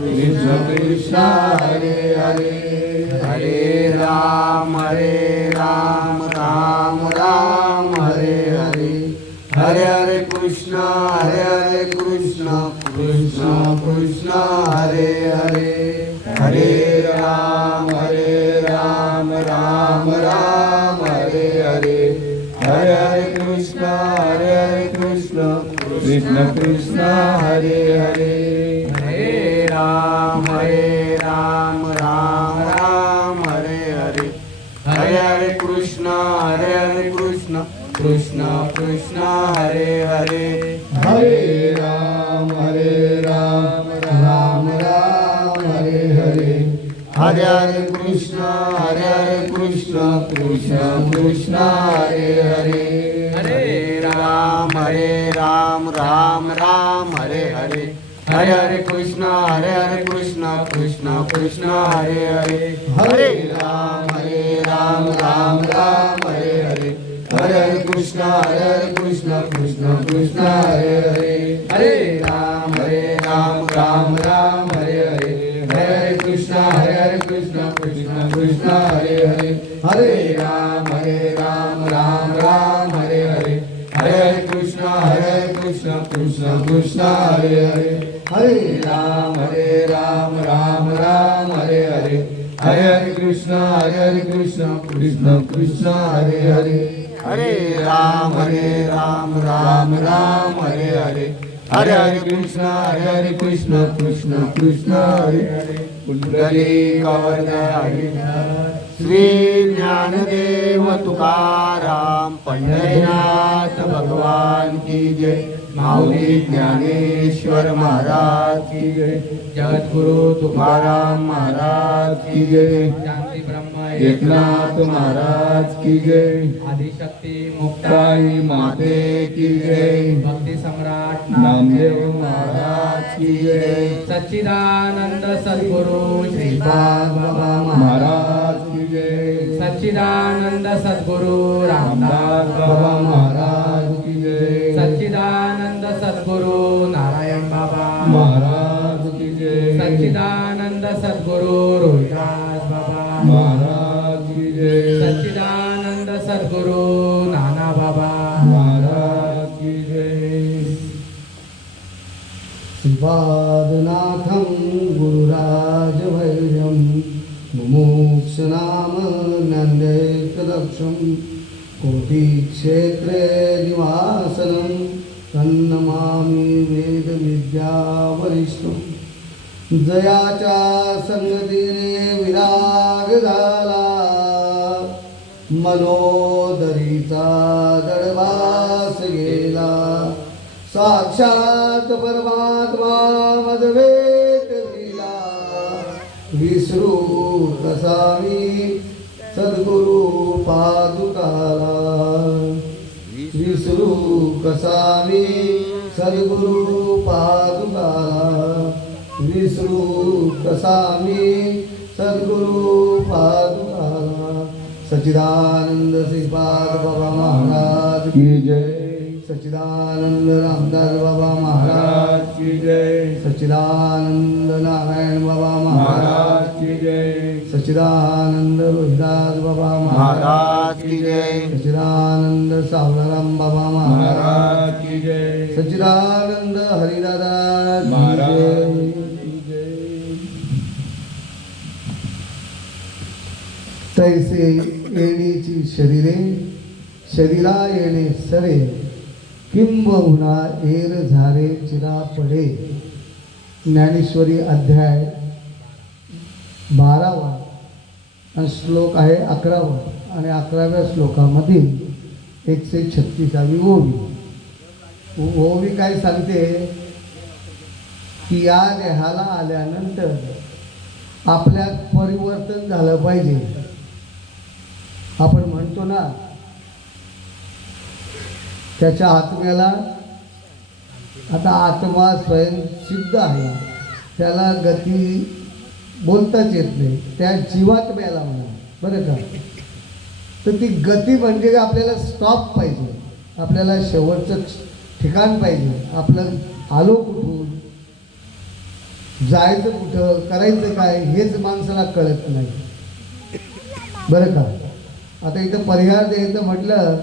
कृष्ण कृष्ण हरे हरे, हरे राम राम राम हरे हरे, हरे हरे कृष्ण कृष्ण कृष्ण हरे हरे, हरे राम राम राम हरे हरे, हरे हरे कृष्ण कृष्ण कृष्ण हरे हरे, हरे राम राम हरे हरे, हरे हरे कृष्ण कृष्ण कृष्ण हरे हरे, हरे राम राम हरे हरे, हरे हरे कृष्ण कृष्ण कृष्ण हरे हरे, हरे राम राम हरे हरे, हरे हरे कृष्ण कृष्ण कृष्ण हरे हरे, हरे राम राम हरे हरे, हरे हरे कृष्ण कृष्ण कृष्ण हरे हरे, हरे राम राम हरे हरे, हरे हरे कृष्ण कृष्ण कृष्ण हरे हरे, हरे राम राम हरे हरे, हरे हरे कृष्ण कृष्ण कृष्ण हरे हरे, हरे राम राम हरे हरे, हरे हरे कृष्ण कृष्ण कृष्ण हरे हरे, हरे राम राम हरे हरे, हरे हरे कृष्ण कृष्ण कृष्ण हरे हरे, पुंडलीकवरदारी श्री ज्ञानदेव तुकाराम पंढरीनाथ भगवान की जय, माऊली ज्ञानेश्वर महाराज की जय, जगद्गुरु तुकाराम महाराज की जय, शांती ब्रह्म एकनाथ महाराज की जय, आदिशक्ती मुक्ताई माते की जय, भक्ति सम्राट नामदेव महाराज की जय, सच्चिदानंद सद्गुरु श्रीपाद बाबा महाराज की जय, सच्चिदानंद सद्गुरु रामदास बाबा महाराज की जय, सच्चिदानंद सद्गुरु नारायण बाबा महाराज की जय, सच्चिदानंद सद्गुरु रोहिदास बाबा महाराज की जय, सच्चिदानंद सद्गुरु नाना बाबा महाराज की जय, श्रीपादनाथं गुरुराजवैर्यं मुमुक्षुनाम नन्दैकदक्षं कोटिक्षेत्रे निवासनं तन्नमामि वेदविद्यावरिष्ठं, जयाच्या संगतीने विराग झाला, मनोदरीचा जडवास गेला, साक्षात परमात्मा मदवेत दिला, विसरू कसा मी सद्गुरु पादुकाला, विसरू कसा मी सद्गुरु पादुकाला, विसरू कसा मी सद्गुरु पादुकाला, सच्चिदानंद श्रीपाद बाबा महाराज की जय, सच्चिदानंद रामदास बाबा महाराज की जय, सच्चिदानंद नारायण बाबा महाराज की जय, सच्चिदानंद रोहिदास बाबा महाराज की जय, सच्चिदानंद सावळाराम बाबा महाराज की जय, सच्चिदानंद हरिदादा महाराज की जय। तैसे येणीची शरीरे शरीरा येणे सरे, किंबहुना एर झारे चिरा पडे, ज्ञानेश्वरी अध्याय 12वा आणि श्लोक आहे 11वा, आणि 11व्या श्लोकामधील 136वी ओवी। ओवी काय सांगते की या देहाला आल्यानंतर आपल्यात परिवर्तन झालं पाहिजे। आपण म्हणतो ना त्याच्या आत्म्याला, आता आत्मा स्वयंसिद्ध आहे, त्याला गती बोलताच येत नाही, त्या जीवात्म्याला म्हणा बरं का। तर ती गती म्हणजे आपल्याला स्टॉप पाहिजे, आपल्याला शेवटचं ठिकाण पाहिजे, आपलं आलो कुठून जायचं कुठं, करायचं काय हेच माणसाला कळत नाही, बरं का. आता इथं परिहार द्यायचं म्हटलं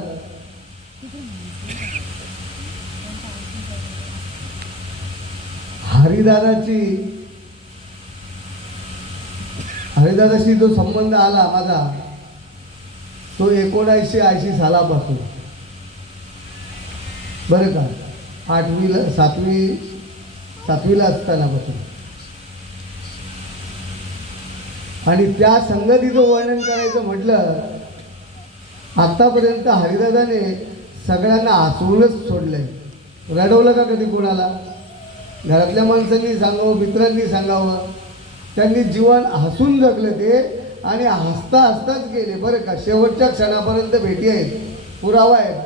हरिदादाशी जो संबंध आला माझा तो 1980 सालापासून, बरं का. सातवीला असतानापासून. आणि त्या संगतीचं वर्णन करायचं म्हटलं आतापर्यंत हरिदादाने सगळ्यांना हसवूनच सोडलंय. रडवलं का कधी कोणाला? घरातल्या माणसांनी सांगावं, मित्रांनी सांगावं, त्यांनी जीवन हसून जगले ते आणि हसता हसताच गेले, बरं का. शेवटच्या क्षणापर्यंत भेटी आहेत, पुरावा आहेत.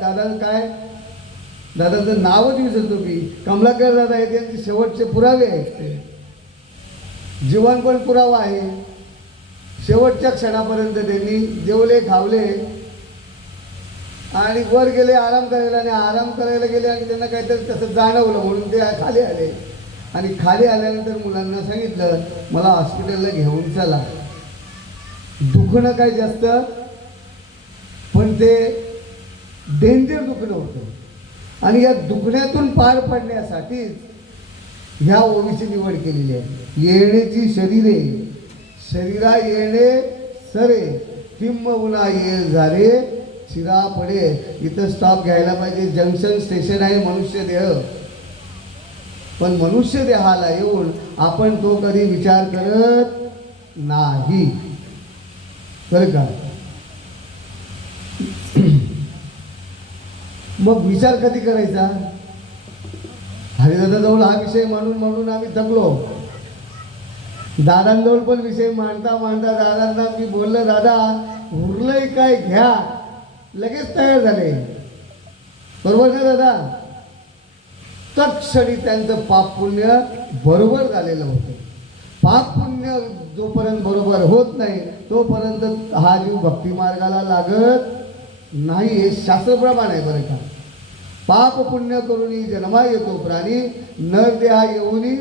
दादाचं नावच विसरतो मी, कमलाकर दादा आहेत, यांचे शेवटचे पुरावे आहेत. ते जीवन पण पुरावा आहे. शेवटच्या क्षणापर्यंत त्यांनी जेवले, खावले आणि वर गेले आराम करायला, आणि आराम करायला गेले आणि त्यांना काहीतरी तसं जाणवलं म्हणून ते खाली आले. आणि खाली आल्यानंतर मुलांना सांगितलं मला हॉस्पिटलला घेऊन चला. दुखणं काय जास्त, पण ते डेंजर दुखणं होतं. आणि या दुखण्यातून पार पडण्यासाठीच ह्या ओवीची निवड केलेली आहे. येण्याची शरीरा येणे सरे, किंम उन्हा ये झाले चिरा पडे. इथं स्टॉप घ्यायला पाहिजे. जंक्शन स्टेशन आहे मनुष्य देह, पण मनुष्य देहाला येऊन आपण तो कधी विचार करत नाही, बरं का. मग विचार कधी करायचा? हरिदादाजवळ हा विषय म्हणून आम्ही थकलो. दादांजवळ पण विषय मांडता दादांना मी बोललं दादा उरलंय काय घ्या, लगेच तयार झाले, बरोबर ना दादा. तत्क्षणी त्यांचं पाप पुण्य बरोबर झालेलं होतं. पाप पुण्य जोपर्यंत बरोबर होत नाही तोपर्यंत हा जीव भक्ती मार्गाला लागत नाही, हे शास्त्रप्रमाण आहे, बरं का. पाप पुण्य करून जन्मा येतो प्राणी, नर देहा येऊनी.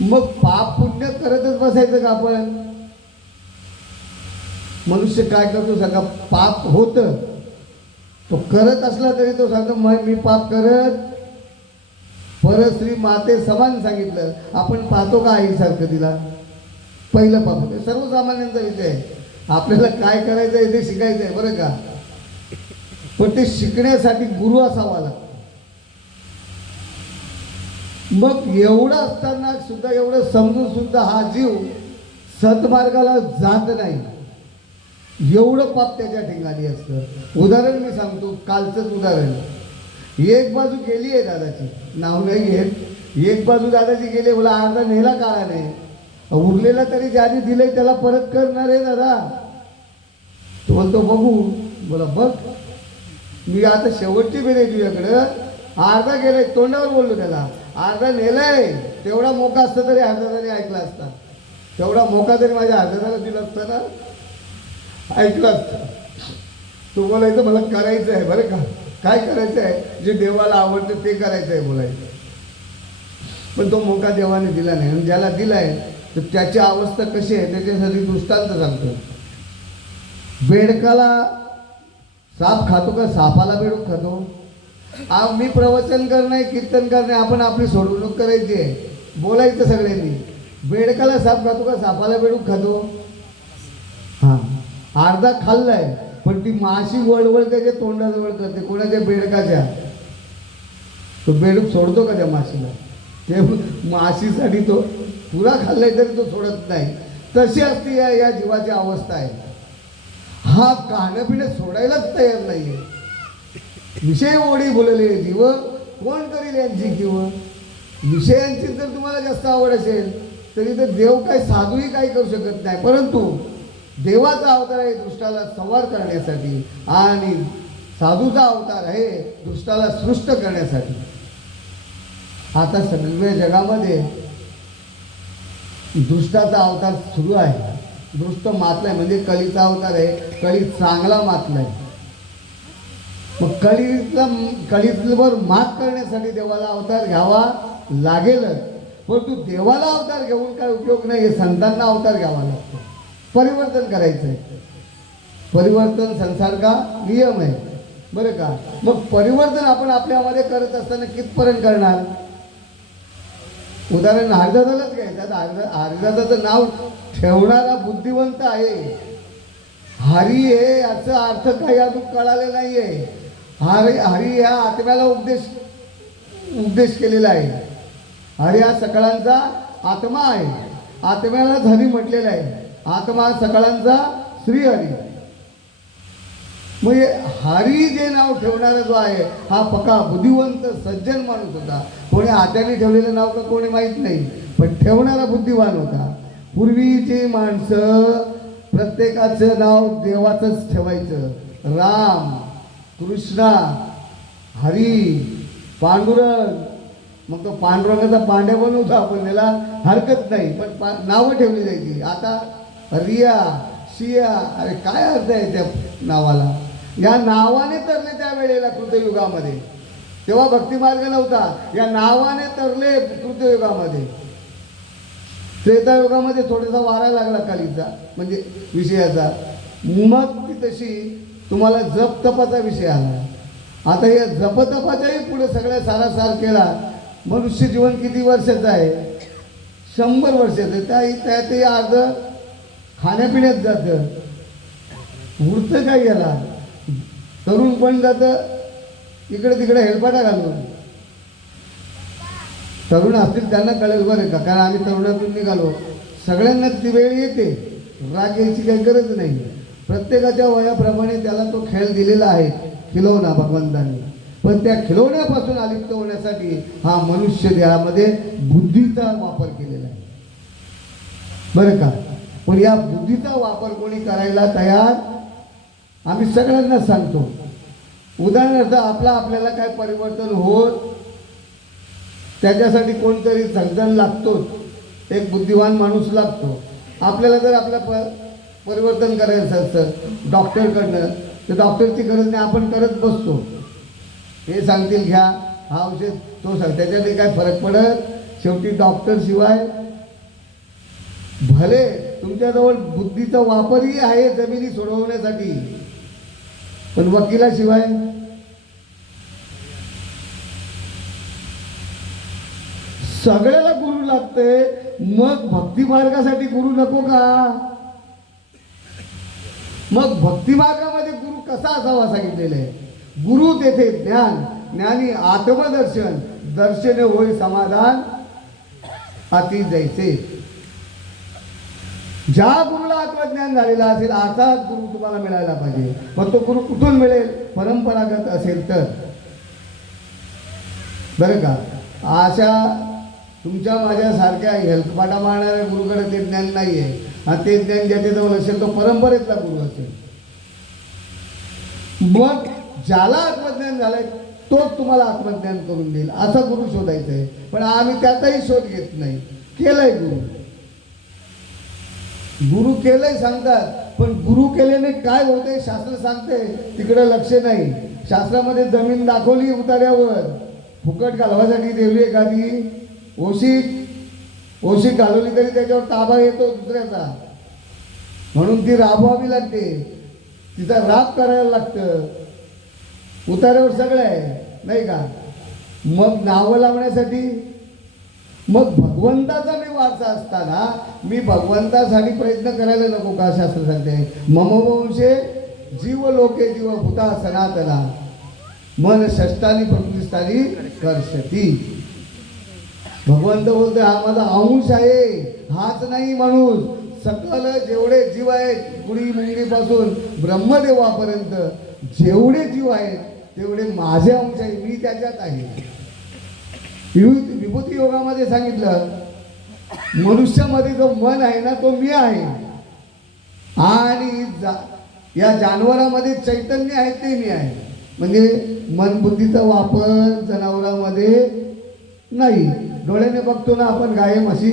मग पाप पुण्य करतच बसायचं का आपण? मनुष्य काय करतो सांगा? पाप होत तो करत असला तरी तो सांगतो मी पाप करत परश्री माते समान सांगितलं. आपण पाहतो का आईसारखं तिला? पहिलं पाप होतं. सर्वसामान्यांचा विषय आहे. आपल्याला काय करायचं आहे ते शिकायचं आहे, बरं का. पण ते शिकण्यासाठी गुरु असावा लागतो. मग एवढं असताना सुद्धा, एवढं समजून सुद्धा हा जीव सत्मार्गाला जात नाही, एवढं पाप त्याच्या ठिकाणी असतं. उदाहरण मी सांगतो, कालचंच उदाहरण. एक बाजू गेली आहे दादाची, नाव नाही घेत, एक बाजू दादाची गेली, मला अर्धा नेला काळा नाही, उरलेला तरी ज्याने दिलंय त्याला परत करणार आहे दादा. तो बोलतो बघू. बोला बघ मी आता शेवटची वेळ आहे तुझ्याकडं, अर्धा गेलाय, तोंडावर बोललो त्याला, अर्धा नेलाय. तेवढा मोका असता तरी हरदादाने ऐकला असता, तेवढा मोका तरी माझ्या हरदादाला दिला असता ना, ऐकलं असतं. तो बोलायचं मला करायचं आहे, बरं का. काय करायचं आहे? जे देवाला आवडतं ते करायचं आहे बोलायचं. पण तो मोका देवाने दिला नाही, आणि ज्याला दिलाय तर त्याची अवस्था कशी आहे त्याच्यासाठी दृष्टांत सांगतो. बेडकाला साप खातो का सापाला बेडूक खातो? मी प्रवचन करणे, कीर्तन करणे, आपण आपली सोडवणूक करायची आहे, बोलायचं सगळ्यांनी. बेडकाला साप खातो का सापाला बेडूक खातो? हां, अर्धा खाल्लाय, पण ती माशी वळवळ त्याच्या तोंडाजवळ करते, कोणाच्या? बेडकाच्या. तो बेडूक सोडतो का त्या माशीला? ते माशीसाठी तो पुरा खाल्लाय तरी तो सोडत नाही. तशी असते या जीवाची अवस्था आहे. हा खाणं पिणं सोडायलाच तयार नाहीये. विषय ओढी बोलले जीव कोण करील यांची किंवा विषयांची जर तुम्हाला जास्त आवड असेल तरी तर देव काय साधूही काही करू शकत नाही, परंतु देवाचा अवतार आहे दुष्टाला संवार करण्यासाठी, आणि साधूचा अवतार आहे दुष्टाला सृष्ट करण्यासाठी. आता सगळ्या जगामध्ये दुष्टाचा अवतार सुरू आहे. दुष्ट मातलाय म्हणजे कलीचा अवतार आहे. कली चांगला मातलाय. मग कलीवर मात करण्यासाठी देवाला अवतार घ्यावा लागेल. परंतु देवाला अवतार घेऊन काय उपयोग नाही, हे संतांना अवतार घ्यावा लागतो, परिवर्तन करायचं आहे. परिवर्तन संसार का नियम आहे, बरं का. मग परिवर्तन आपण आपल्यामध्ये करत असताना कितपर्यंत करणार. उदाहरण हरिदादालाच घ्यायचं. हरिदादाचं नाव ठेवणारा बुद्धिवंत आहे. हरी हे याचा अर्थ काही अजून कळाले नाहीये. हरी ह्या आत्म्याला उपदेश केलेला आहे. हरी हा सकळांचा आत्मा आहे. आत्म्यालाच हरी म्हटलेला आहे. आत्मा सकळांचा श्रीहरी. म्हणजे हरी जे नाव ठेवणारा जो आहे हा पक्का बुद्धिवंत सज्जन माणूस होता. कोणी हात्याने ठेवलेलं नाव का कोणी माहीत नाही, पण ठेवणारा बुद्धिवान होता. पूर्वीची माणसं प्रत्येकाचं नाव देवाचंच ठेवायचं. राम, कृष्णा, हरी, पांडुरंग. मग तो पांडुरंगाचा पांड्या बनवतो आपण, त्याला हरकत नाही, पण नावं ठेवली जायची. आता रिया, शिया, अरे काय अर्थ आहे त्या नावाला. या नावाने तरले त्या वेळेला कृतयुगामध्ये. तेव्हा भक्तिमार्ग नव्हता, या नावाने तरले कृतयुगामध्ये. त्रेतायुगामध्ये थोडासा वारा लागला कालीचा, म्हणजे विषयाचा. मग ती तशी तुम्हाला जप तपाचा विषय आला. आता या जपतपाच्याही पुढे सगळ्या सारासार केला. मनुष्य जीवन किती वर्षाचं आहे, 100 वर्षाचं. त्यातही अर्ध खाण्यापिण्यात जातं, उरतं काय याला. तरुण पण जातं इकडे तिकडे हेलपाटा घालून. तरुण असतील त्यांना कळेल बरं का, कारण आम्ही तरुणातून निघालो. सगळ्यांना ती वेळ येते, राग यायची काही गरज नाही. प्रत्येकाच्या वयाप्रमाणे त्याला तो खेळ दिलेला आहे, खिलवणा भगवंतांनी. पण त्या खिलवण्यापासून अलिप्त होण्यासाठी हा मनुष्य देहामध्ये बुद्धीचा वापर केलेला आहे, बरं का. पण या बुद्धीचा वापर कोणी करायला तयार, आम्ही सगळ्यांना सांगतो. उदाहरणार्थ आपल्याला काय परिवर्तन होत, त्याच्यासाठी कोणतरी सज्जन लागतोच, एक बुद्धिवान माणूस लागतो. आपल्याला जर आपलं परिवर्तन करायचं असतं डॉक्टरकडनं, तर डॉक्टरची गरज नाही, आपण करत बसतो. हे सांगतील घ्या हा औषध, तो सांग, त्याच्याने काय फरक पडत. शेवटी डॉक्टर शिवाय भले तुमच्याजवळ बुद्धीचा वापरही आहे जमिनी सोडवण्यासाठी, पण वकिलाशिवाय सगळ्याला गुरु लागते. मग भक्ती मार्गासाठी गुरु नको का. मग भक्ती मार्गामध्ये गुरु कसा असावा सांगितलेलं आहे. गुरु तेथे ज्ञान, ज्ञानी आत्मदर्शन, दर्शने होय समाधान अति जैसे. ज्या गुरुला आत्मज्ञान झालेला असेल असाच गुरु तुम्हाला मिळायला पाहिजे. पण तो गुरु कुठून मिळेल, परंपरागत असेल तर, बरं का. अशा तुमच्या माझ्यासारख्या हेल्पपाटा मारणाऱ्या गुरुकडे ते ज्ञान नाही आहे. आणि ते ज्ञान ज्याच्याजवळ असेल तो परंपरेतला गुरु असेल. मग ज्याला आत्मज्ञान झालंय तोच तुम्हाला आत्मज्ञान करून देईल असा गुरु शोधायचा आहे. पण आम्ही त्याचाही शोध घेत नाही. केलंय गुरु केलंय सांगतात, पण गुरु केल्याने काय होते शास्त्र सांगते, तिकडे लक्ष नाही. शास्त्रामध्ये जमीन दाखवली उतार्यावर, फुकट घालवासाठी ठेवली एखादी ओशी घालवली तरी त्याच्यावर ताबा येतो दुसऱ्याचा, म्हणून ती राबवावी लागते, तिचा राब करायला लागतं. उतार्यावर सगळं आहे नाही का. मग नावं लावण्यासाठी, मग भगवंताचा मी वारसा असताना मी भगवंतासाठी प्रयत्न करायला नको का. शास्त्र सांगते मम वंशे जीव लोके जीव भूता सनातना मन षष्टानी प्रकृतीस्थानी कर्षती. भगवंत बोलते हा माझा अंश आहे, हाच नाही माणूस. सकल जेवढे जीव आहेत गुढी मुंगीपासून ब्रह्मदेवापर्यंत जेवढे जीव आहेत तेवढे माझे अंश आहे, मी त्याच्यात आहे. विभूती योगामध्ये सांगितलं मनुष्यामध्ये जो मन आहे ना तो मी आहे, आणि या जानवरामध्ये चैतन्य आहे ते मी आहे. म्हणजे मन बुद्धीचा वापर जनावरांमध्ये नाही. डोळ्याने बघतो ना आपण गाय म्हशी,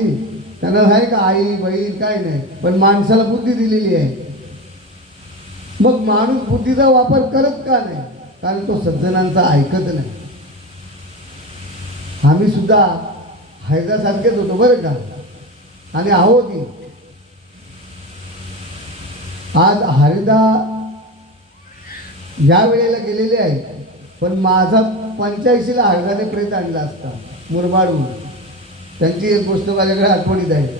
त्यांना आहे का आई बहीण काय नाही, पण माणसाला बुद्धी दिलेली आहे. मग माणूस बुद्धीचा वापर करत का नाही, कारण तो सज्जनांचा ऐकत नाही. आम्ही सुद्धा हैदरासारखेच होतो बरं का. आणि आहो ती आज हरिदा या वेळेला गेलेले आहे, पण माझा 85ला हरिदाने प्रेत आणला असता मुरबाडहून. त्यांची एक गोष्ट माझ्याकडे आठवणीत आहे.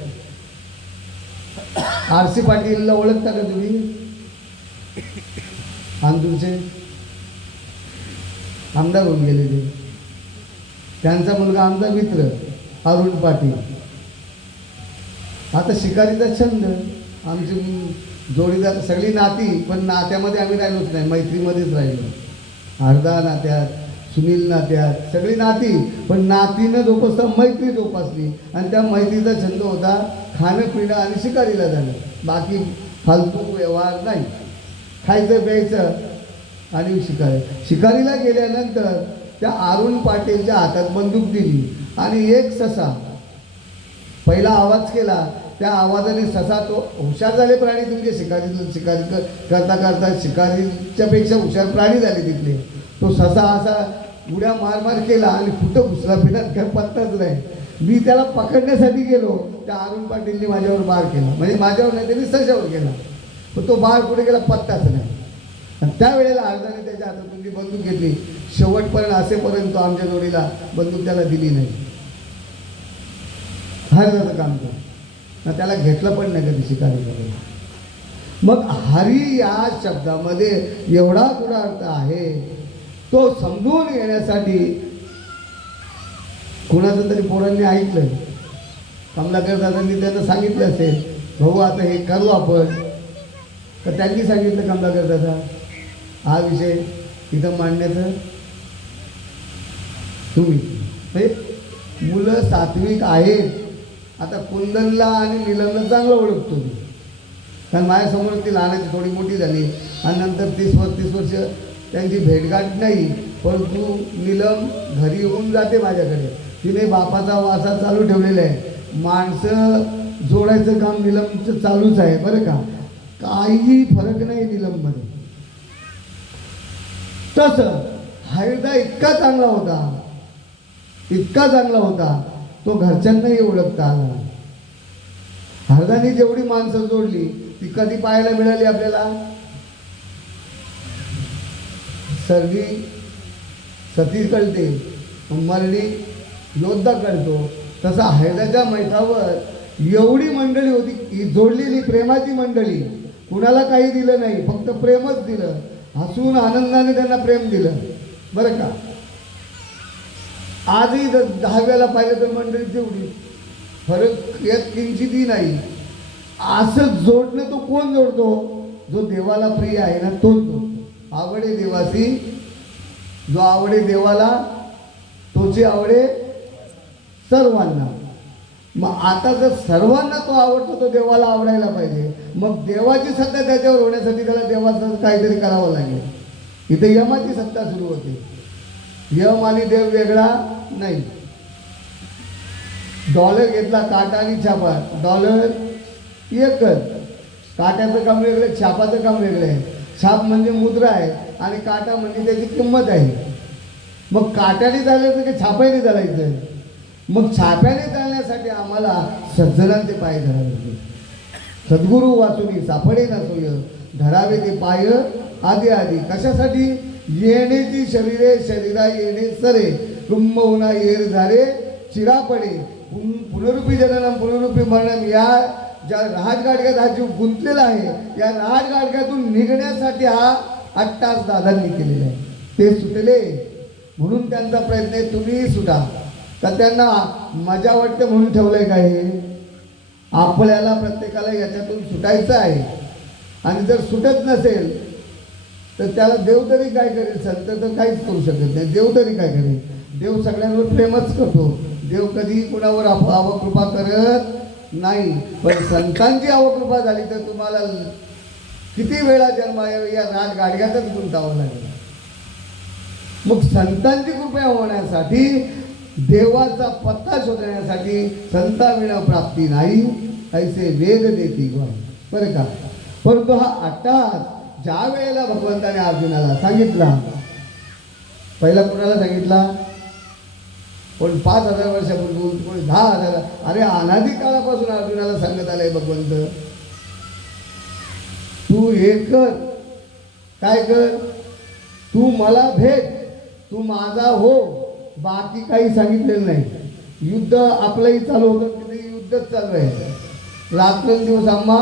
आर.सी. पाटीलला ओळखता का तुम्ही? आंदूरचे आमदार होऊन गेलेले. त्यांचा मुलगा आमचा मित्र अरुण पाटील. आता शिकारीचा छंद. आमची जोडीदार सगळी नाती, पण नात्यामध्ये आम्ही राहिलोच नाही, मैत्रीमध्येच राहिलो. हरदा नात्यात, सुनील नात्यात, सगळी नाती, पण नातीनं जोपासता मैत्री जोपासली. आणि त्या मैत्रीचा छंद होता खाणं पिणं आणि शिकारीला जाणं. बाकी फालतू व्यवहार नाही. खायचं प्यायचं आणि शिकारीला गेल्यानंतर त्या अरुण पाटीलच्या हातात बंदूक दिली आणि एक ससा पहिला आवाज केला. त्या आवाजाने ससा, तो हुशार झाले प्राणी तुमचे. शिकारी करता करता शिकारीच्या पेक्षा हुशार प्राणी झाले तिथले. तो ससा असा उड्या मार केला आणि कुठं घुसला पिलात घर पत्ताच नाही. मी त्याला पकडण्यासाठी गेलो, त्या अरुण पाटीलने माझ्यावर बार केला. म्हणजे माझ्यावर नाही, त्यांनी सशावर केला. पण तो बार कुठे गेला पत्ताच नाही. आणि त्यावेळेला अर्धाने त्याच्या हातातून ती बंदूक घेतली. शेवटपर्यंत असेपर्यंत आमच्या जोडीला बंदूक त्याला दिली नाही. हरिदाचं काम केलं ना, त्याला घेतलं पण नाही कधी शिकारीमध्ये. मग हरी या शब्दामध्ये एवढा गुढ अर्थ आहे, तो समजून घेण्यासाठी कुणाचं तरी पोरांनी ऐकलं. कमलाकर दादांनी त्यांना सांगितलं असेल, भाऊ आता हे करू आपण. तर त्यांनी सांगितलं कमलाकर दादा हा विषय इथं मांडण्याचं तुम्ही. म्हणजे मुलं सात्विक आहेत. आता कुंदनला आणि नीलमला चांगलं ओळखतो मी, कारण माझ्यासमोर ती लहानाची थोडी मोठी झाली आणि नंतर 30 वर्ष त्यांची भेटगाठ नाही. परंतु नीलम घरी येऊन जाते माझ्याकडे. तिने बापाचा वासा चालू ठेवलेला आहे. माणसं जोडायचं काम नीलमचं चालूच आहे बरं का. काही फरक नाही नीलममध्ये. तसं हरिदा इतका चांगला होता, तो घरच्यांनाही ओळखता आला. हरदाने जेवढी माणसं जोडली ती कधी पाहायला मिळाली आपल्याला? सर्वी सती कळते, मरणी योद्धा कळतो. तसा हरिदाच्या मैठावर एवढी मंडळी होती, ही जोडलेली प्रेमाची मंडळी. कुणाला काही दिलं नाही, फक्त प्रेमच दिलं. हसून आनंदाने त्यांना प्रेम दिलं बरं का. आजही 10व्याला पाहिलं तर मंडळी तेवढी, फरक यात किंचितही नाही. असं जोडणं तो कोण जोडतो? जो देवाला प्रिय आहे ना, तोच जोडतो. आवडे देवासी, जो आवडे देवाला तोची आवडे सर्वांना. मग आता जर सर्वांना तो आवडतो, तो देवाला आवडायला पाहिजे. मग देवाची सत्ता त्याच्यावर होण्यासाठी त्याला देवाचं काहीतरी करावं लागेल. इथे यमाची सत्ता सुरू होते. यम आणि देव वेगळा नाही. डॉलर घेतला, काटा आणि छापा. डॉलर एकच, काट्याचं काम वेगळं, छापाचं काम वेगळं आहे. छाप म्हणजे मुद्रा आहे आणि काटा म्हणजे त्याची किंमत आहे. मग काट्याने चालायचं की छाप्याने चालायचं? मग छाप्याने चालण्यासाठी आम्हाला सज्जनांचे पाय धरावे लागले. सद्गुरू वाचुनी सापडे ना सोय, धरावे ते पाय आधी. कशासाठी? येण्याची शरीरे शरीरा येणे सरे, कुंभ होना येर झारे चिरा पडे. पुनरुपी जननम पुनरुपी मरणम, या ज्या राजगाडग्यात हा जीव गुंतलेला आहे, या राजगाडग्यातून निघण्यासाठी हा 8 तास दादांनी केलेला आहे. ते सुटले म्हणून त्यांचा प्रयत्न आहे तुम्ही सुटा. तर त्यांना मजा वाटते म्हणून ठेवलंय का हे? आपल्याला प्रत्येकाला याच्यातून सुटायचं आहे. आणि जर सुटत नसेल तर त्याला देव तरी काय करेल? संत तर काहीच करू शकत नाही. देव तरी काय करेल? देव सगळ्यांवर प्रेमच करतो. देव कधी कुणावर अवकृपा करत नाही. पण संतांची अवकृपा झाली तर तुम्हाला किती वेळा जन्म या राजगाडग्यातच गुंतावं लागेल. मग संतांची कृपा होण्यासाठी, देवाचा पत्ता शोधण्यासाठी संताविना प्राप्ती नाही, ऐसे वेद देती बरं का. परंतु हा 8 तास ज्या वेळेला भगवंताने अर्जुनाला सांगितला, पहिला कुणाला सांगितला? कोण 5,000 वर्षापूर्वी, कोण 10,000. अरे अनादी काळापासून अर्जुनाला सांगत आलंय भगवंत, तू हे कर, काय कर, तू मला भेट, तू माझा हो, बाकी काही सांगितलेलं नाही. युद्ध आपलंही चालू होतं, तिथे युद्धच चालू आहे. रात्रंदिवस आम्हा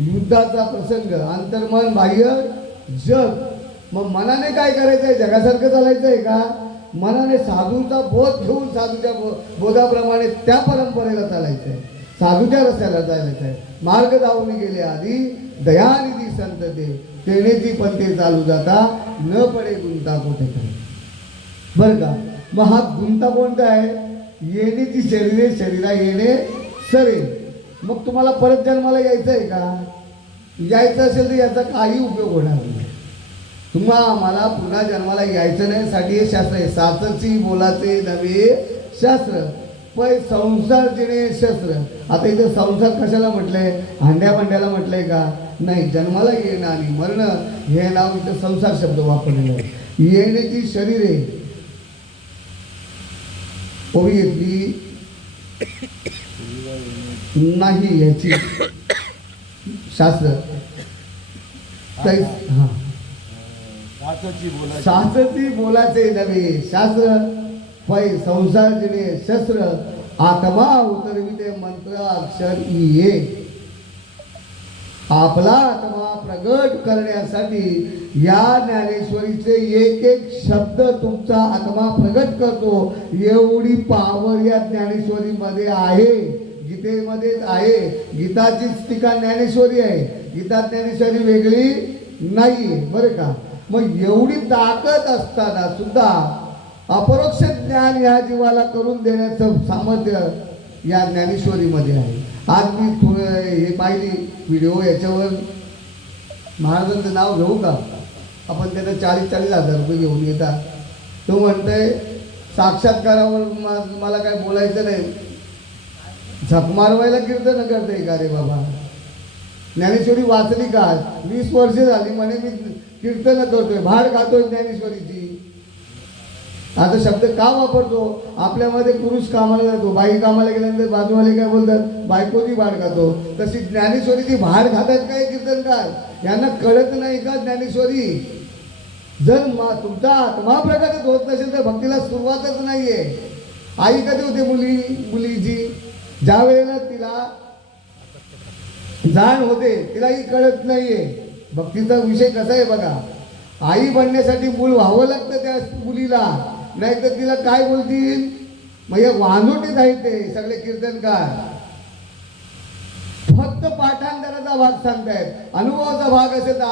युद्धाचा प्रसंग, अंतर्मन बाह्य जग. मग मनाने काय करायचं आहे? जगासारखं चालायचं आहे का? मनाने साधूचा बोध घेऊन साधूच्या बोधाप्रमाणे त्या परंपरेला चालायचं आहे, साधूच्या रस्त्याला जायचं आहे. मार्ग दावून गेले आधी दयानिधी संत ते, तेनेची पंथे चालू जाता, न पडे गुंता कोठे काय. बरं का? मग हा गुंता कोणता आहे? येण्याची शरीरे, शरीरा येणे सरे. मग तुम्हाला परत जन्माला यायचं आहे का? यायचं असेल तर याचा काही उपयोग होणार नाही. मला पुन्हा जन्माला यायचं नाही साठी हे शास्त्र आहे. साचची बोलाचे नवे शास्त्र, पै संसार जिणे शस्त्र. आता इथे संसार कशाला म्हटलंय? हांड्या भांड्याला म्हटलंय का? नाही. जन्माला येणं आणि मरणं हे नाव इथं संसार शब्द वापरलेलं आहे. येण्याची शरीरे ओवी घेतली नाही याची शास्त्र. हा, शास्त्रची बोलाचे नवे शास्त्र, पै संसार जिने शस्त्र, आत्मा उतरविते मंत्र अक्षर ये. आपला आत्मा प्रगट करण्यासाठी या ज्ञानेश्वरीचे एक एक शब्द तुमचा आत्मा प्रगट करतो. एवढी पावर या ज्ञानेश्वरीमध्ये आहे, गीतेमध्येच आहे. गीताचीच टीका ज्ञानेश्वरी आहे, गीता ज्ञानेश्वरी वेगळी नाही. बरं का? मग एवढी ताकद असताना सुद्धा अपरोक्ष ज्ञान या जीवाला करून देण्याचं सामर्थ्य या ज्ञानेश्वरीमध्ये आहे. आज मी हे पाहिली व्हिडिओ, याच्यावर महाराजांचं नाव घेऊ का आपण? त्यांना 40,000 रुपये घेऊन येतात. तो म्हणतोय साक्षात्कारावर मला काय बोलायचं नाही, झक मारवायला कीर्तन करते का रे बाबा? ज्ञानेश्वरी वाचली का? 20 वर्ष झाली म्हणे मी कीर्तन करतोय, भाड खातोय ज्ञानेश्वरीची. आता शब्द का वापरतो? आपल्यामध्ये पुरुष कामाला जातो, बाई कामाला गेल्यानंतर बाजूवाले काय बोलतात? बायकोची भाड खातो. तशी ज्ञानेश्वरीची भाड खातात काय कीर्तनकार? यांना कळत नाही का ज्ञानेश्वरी? जर तुमचा आत्मा प्रगत होत नसेल तर भक्तीला सुरुवातच नाहीये. आई कधी होते मुलीची? ज्या वेळेला तिला जाण होते, तिलाही कळत नाहीये. भक्तीचा विषय कसा आहे बघा. आई बनण्यासाठी मूल व्हावं लागतं त्या मुलीला, नाही तर तिला काय बोलतील? मग या वांजोटीत आहेत ते सगळे कीर्तनकार. फक्त पाठांतराचा भाग सांगतायत, अनुभवाचा भाग असेल तर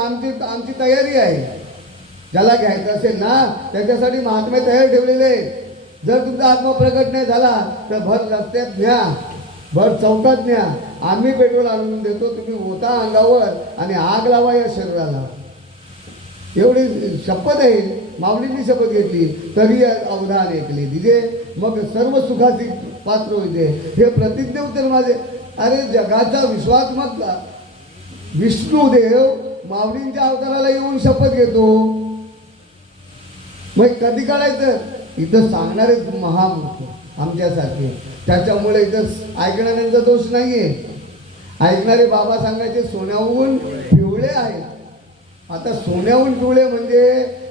आमची तयारी आहे. ज्याला घ्यायचं असेल ना त्याच्यासाठी महात्मे तयार ठेवलेले. जर तुमचा आत्मा प्रकट नाही झाला तर भर रस्त्यात न्या, भर चौकात न्या, आम्ही पेट्रोल आणून देतो, तुम्ही होता अंगावर आणि आग लावा या शरीराला. एवढी शपथ आहे. माऊलींनी शपथ घेतली तरी अवधान ऐकले दिजे, मग सर्व सुखाची पात्र होते. हे प्रतिज्ञा उत्तर माझे. अरे जगाचा विश्वात्मक विष्णुदेव माऊलींच्या अवताराला येऊन शपथ घेतो. मग कधी काढायचं? इथं सांगणारे महामूर्ख आमच्यासारखे. त्याच्यामुळे इथं ऐकणाऱ्यांचा दोष नाहीये. ऐकणारे बाबा सांगायचे सोन्याहून पिवळे आहेत. आता सोन्याहून पिवळे म्हणजे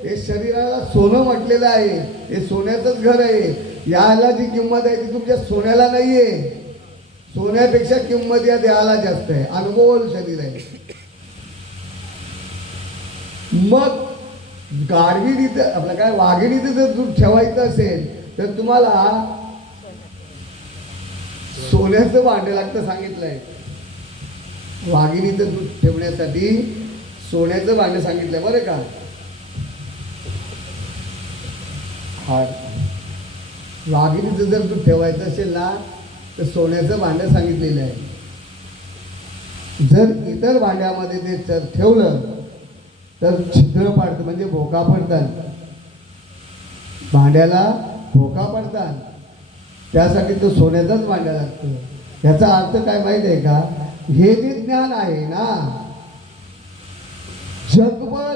हे शरीराला सोनं म्हटलेलं आहे, हे सोन्याचंच घर आहे. याला जी किंमत आहे ती तुमच्या सोन्याला नाहीये. सोन्यापेक्षा किंमत या देहाला जास्त आहे. अनुभवल शरीर आहे. मग गाढविणीचं आपलं काय वाघिणीचं जर दूध ठेवायचं असेल तर तुम्हाला सोन्याचं भांडं लागतं सांगितलंय. वाघिणीचं दूध ठेवण्यासाठी सोन्याचं भांडं सांगितलंय बरं का. वाघिणीचं जर दूध ठेवायचं असेल ना तर सोन्याचं भांडं सांगितलेलं आहे. जर इतर भांड्यामध्ये ते ठेवलं तर छिद्र पाडतं, म्हणजे भोका पडतात, भांड्याला भोका पडतात. त्यासाठी तो सोन्याचाच भांडा लागतो. याचा अर्थ काय माहिती आहे का? हे जे ज्ञान आहे ना जगभर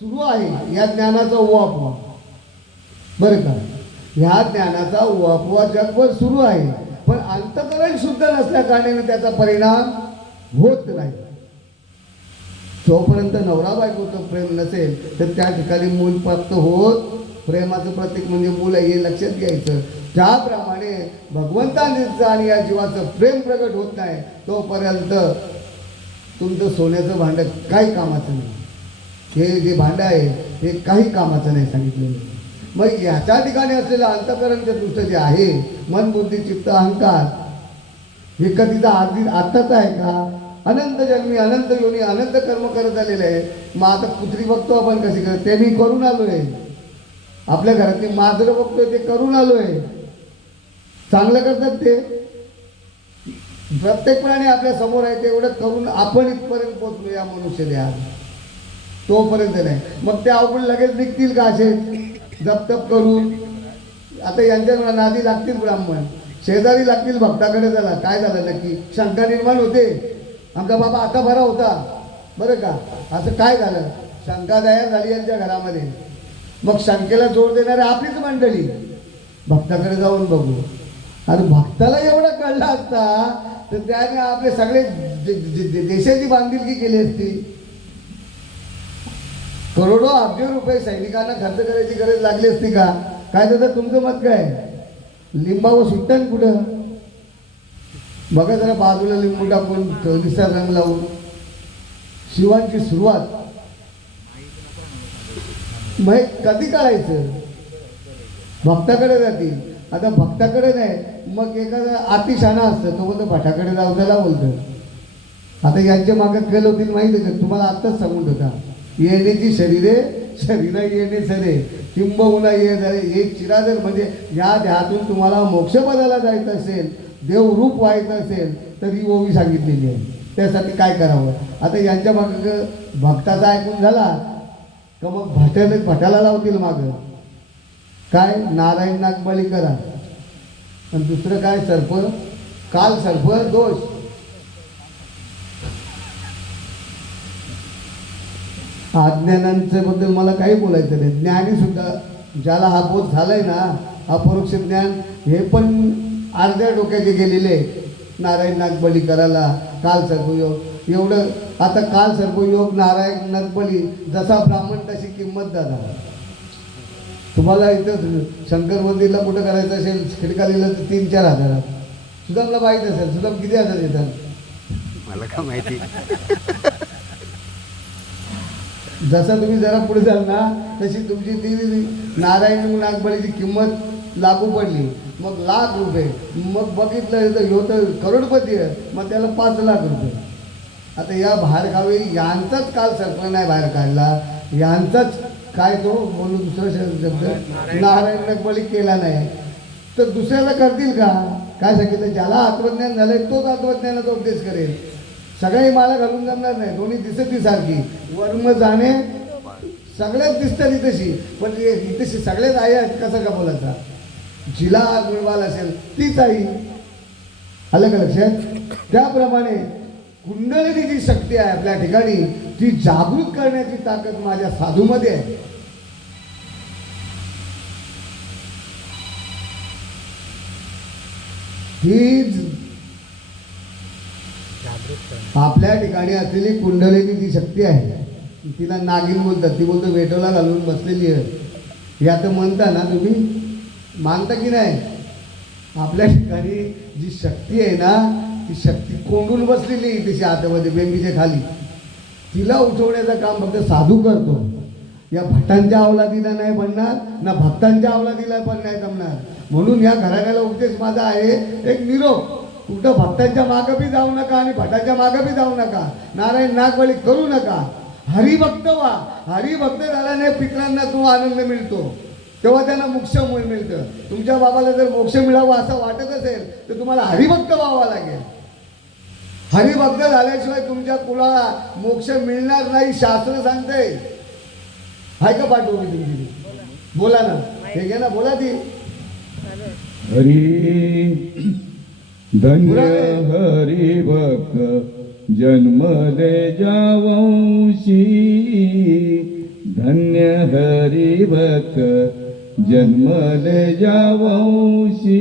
सुरू आहे, या ज्ञानाचा वापर बरं का. ह्या ज्ञानाचा वापवा जगभर सुरू आहे, पण अंतःकरण शुद्ध नसल्या कारणाने त्याचा परिणाम होत नाही. जोपर्यंत नवरा बायकोचं प्रेम नसेल तर त्या ठिकाणी मूल प्राप्त होत. प्रेमाचं प्रतीक म्हणजे मूल आहे हे लक्षात घ्यायचं. ज्याप्रमाणे भगवंतांचं आणि या जीवाचं प्रेम प्रगट होत नाही तोपर्यंत तुमचं सोन्याचं भांडं काही कामाचं नाही. हे जे भांडं आहे हे काही कामाचं नाही सांगितलेलं. मग याच्या ठिकाणी असलेलं अंतःकरणचं दृष्ट जे आहे मन बुद्धी चित्त अहंकार हे कधीचा आत्ताच आहे का? अनंत जन्मी अनंत योनी अनंत कर्म करत आलेले आहे. मग आता कुत्री बघतो आपण कशी करत ते मी करून आलोय. आपल्या घरातली माजरं बघतोय ते करून आलोय. चांगलं करतात ते. प्रत्येक प्राणी आपल्या समोर आहे ते एवढं करून आपण इथपर्यंत पोहोचलो या मनुष्य देहात. तोपर्यंत नाही. मग ते अवघड लगेच निघतील का असे जपतप करून? आता यांच्या नादी लागतील ब्राह्मण, शेजारी लागतील भक्ताकडे. झाला काय झालं नक्की? शंका निर्माण होते. आमचा बाबा आता बरा होता बरं का, असं काय झालं? शंका तयार झाली यांच्या घरामध्ये. मग शंकेला जोड देणारे आपलीच मंडळी. भक्ताकडे जाऊन बघू. अरे भक्ताला एवढं कळलं असता तर त्याने आपले सगळे देशाची बांधिलकी केली असती. करोडो अब्ज रुपये सैनिकांना खर्च करायची गरज लागली असती का? काय तर तुमचं मत काय? लिंबावर सुट्टन कुठं? बघा जरा बाजूला लिंबू टाकून निसर्ग रंग लावून शिवांची सुरुवात. मग कधी कळायचं? भक्ताकडे जातील. आता भक्ताकडे नाही मग एखादा अतिशाणा असतं तो बोलतो भटाकडे जाऊ त्याला बोलतो. आता यांच्या मागत केलं होतील माहिती आहे का? तुम्हाला आत्ताच सांगून होता. येण्याची शरीरे शरीरा येणे सरे किंबहुना ये झाले. एक चिरादर म्हणजे या ध्यातून तुम्हाला मोक्षपदाला जायचं असेल, देवरूप व्हायचं असेल तर ही ओवी सांगितलेली आहे. त्यासाठी काय करावं? आता यांच्या मागं भक्ताचा ऐकून झाला का मग भटाला लावतील मागं काय नारायण नागबळी करा. आणि दुसरं काय सर्प काल सर्प दोष. अज्ञानांच्या बद्दल मला काही बोलायचं नाही. ज्ञानी सुद्धा ज्याला हा बोध झालाय ना अपरोक्ष ज्ञान हे पण अर्ध्या डोक्याचे गेलेले. नारायण नागबळी करायला काल सर्पयोग एवढं. आता काल सर्पयोग नारायण नागबळी जसा ब्राह्मण तशी किंमत दादा. तुम्हाला इथं शंकर मंदिरला कुठं करायचं असेल खिडकालीला तर 3-4 हजारात. सुदामला माहीत असेल. सुदाम किती हजार येतात? मला का माहिती. जसं तुम्ही जरा पुढे जाल ना तशी तुमची ती नारायण नागबळीची किंमत लागू पडली. मग लाख रुपये. मग बघितलं तर ह्यो तर करोडपती आहे मग त्याला 5 लाख रुपये. आता या बाहेरगावी यांचाच काल सरपंच नाही बाहेर काढला. यांचाच काय तो बोलू दुसरा शब्द नारायण नागबळी केला नाही तर दुसऱ्याला करतील का? काय सांगितलं? ज्याला आत्मज्ञान झालंय तोच आत्मज्ञानाचा उपदेश करेल. सगळी माला घालून जमणार नाही. दोन्ही दिसत ती सारखी. वर्म जाणे सगळ्यात दिसतात इथशी पण इथशी सगळ्याच आई आहेत. कसं का बोलायचा? जिला गुणवाल असेल तीच आई. आलं का लक्षात? त्याप्रमाणे कुंडलिनी जी शक्ती आहे आपल्या ठिकाणी ती जागृत करण्याची ताकद माझ्या साधूमध्ये आहे. हीच आपल्या ठिकाणी असलेली कुंडलिनी जी शक्ती आहे. तिला नागिन बोलतात. ती बोलतो वेटोला घालून बसलेली आहे. या तर म्हणता ना तुम्ही मानता की नाही? आपल्या ठिकाणी जी शक्ती आहे ना ती शक्ती कोंडून बसलेली तिच्या हातामध्ये बेंबीच्या खाली. तिला उठवण्याचं काम फक्त साधू करतो. या भटांच्या अवलादीला नाही बनणार ना भक्तांच्या अवलादीला पण नाही जमणार. म्हणून या घराण्याला उपदेश माझा आहे एक निरोप. कुठं भक्तांच्या मागं बी जाऊ नका आणि भटांच्या मागं बी जाऊ नका. नारायण नागबळी करू नका. हरिभक्त व्हा. हरिभक्त झाल्याने पितरांना तो आनंद मिळतो. तेव्हा त्यांना मोक्ष मिळतं. तुमच्या बाबाला जर मोक्ष मिळावा असं वाटत असेल तर तुम्हाला हरिभक्त व्हावं लागेल. हरिभक्त झाल्याशिवाय तुमच्या कुळाला मोक्ष मिळणार नाही शास्त्र सांगते. हाय का पाठवू मी तुमची? बोला ना. हे घे ना बोला ती. हरी धन्य हरि भक्त जन्मले जावंशी. धन्य हरि भक्त जन्मले ज्या वंशी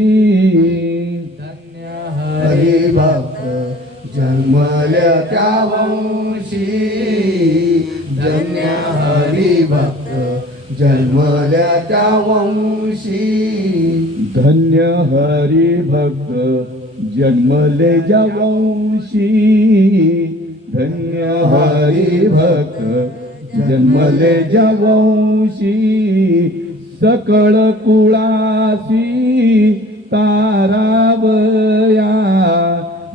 हरिभक्त जन्मल्या त्या वंशी धन्य हरिभक्त जन्मल्या त्या वंशी धन्य हरिभक्त जन्मले ज्या वंशी धन्य हरिभक्त जन्मले ज्या वंशी सकळ कुळासी तारावया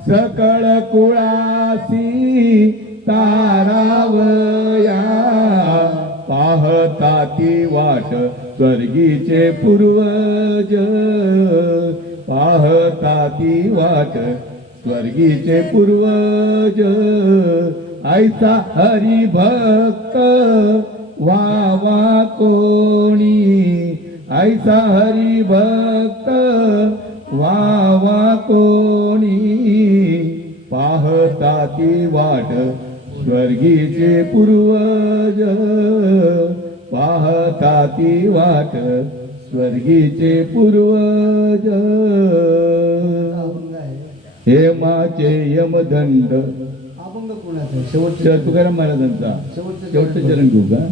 सकळ कुळासी तारावया पाहता ती वाट स्वर्गीचे पूर्वज पाहता ती वाट स्वर्गीचे पूर्वज ऐसा हरिभक्त वावा कोणी ऐसा हरिभक्त वावा कोणी पाहता ती वाट स्वर्गीचे पूर्वज पाहता ती वाट स्वर्गीचे पूर्वज अभंग आहे. हेमाचे यमदंड अभंग कोणाचा शेवटचं तुकाराम महाराजांचा शेवटचं चरण घेऊ का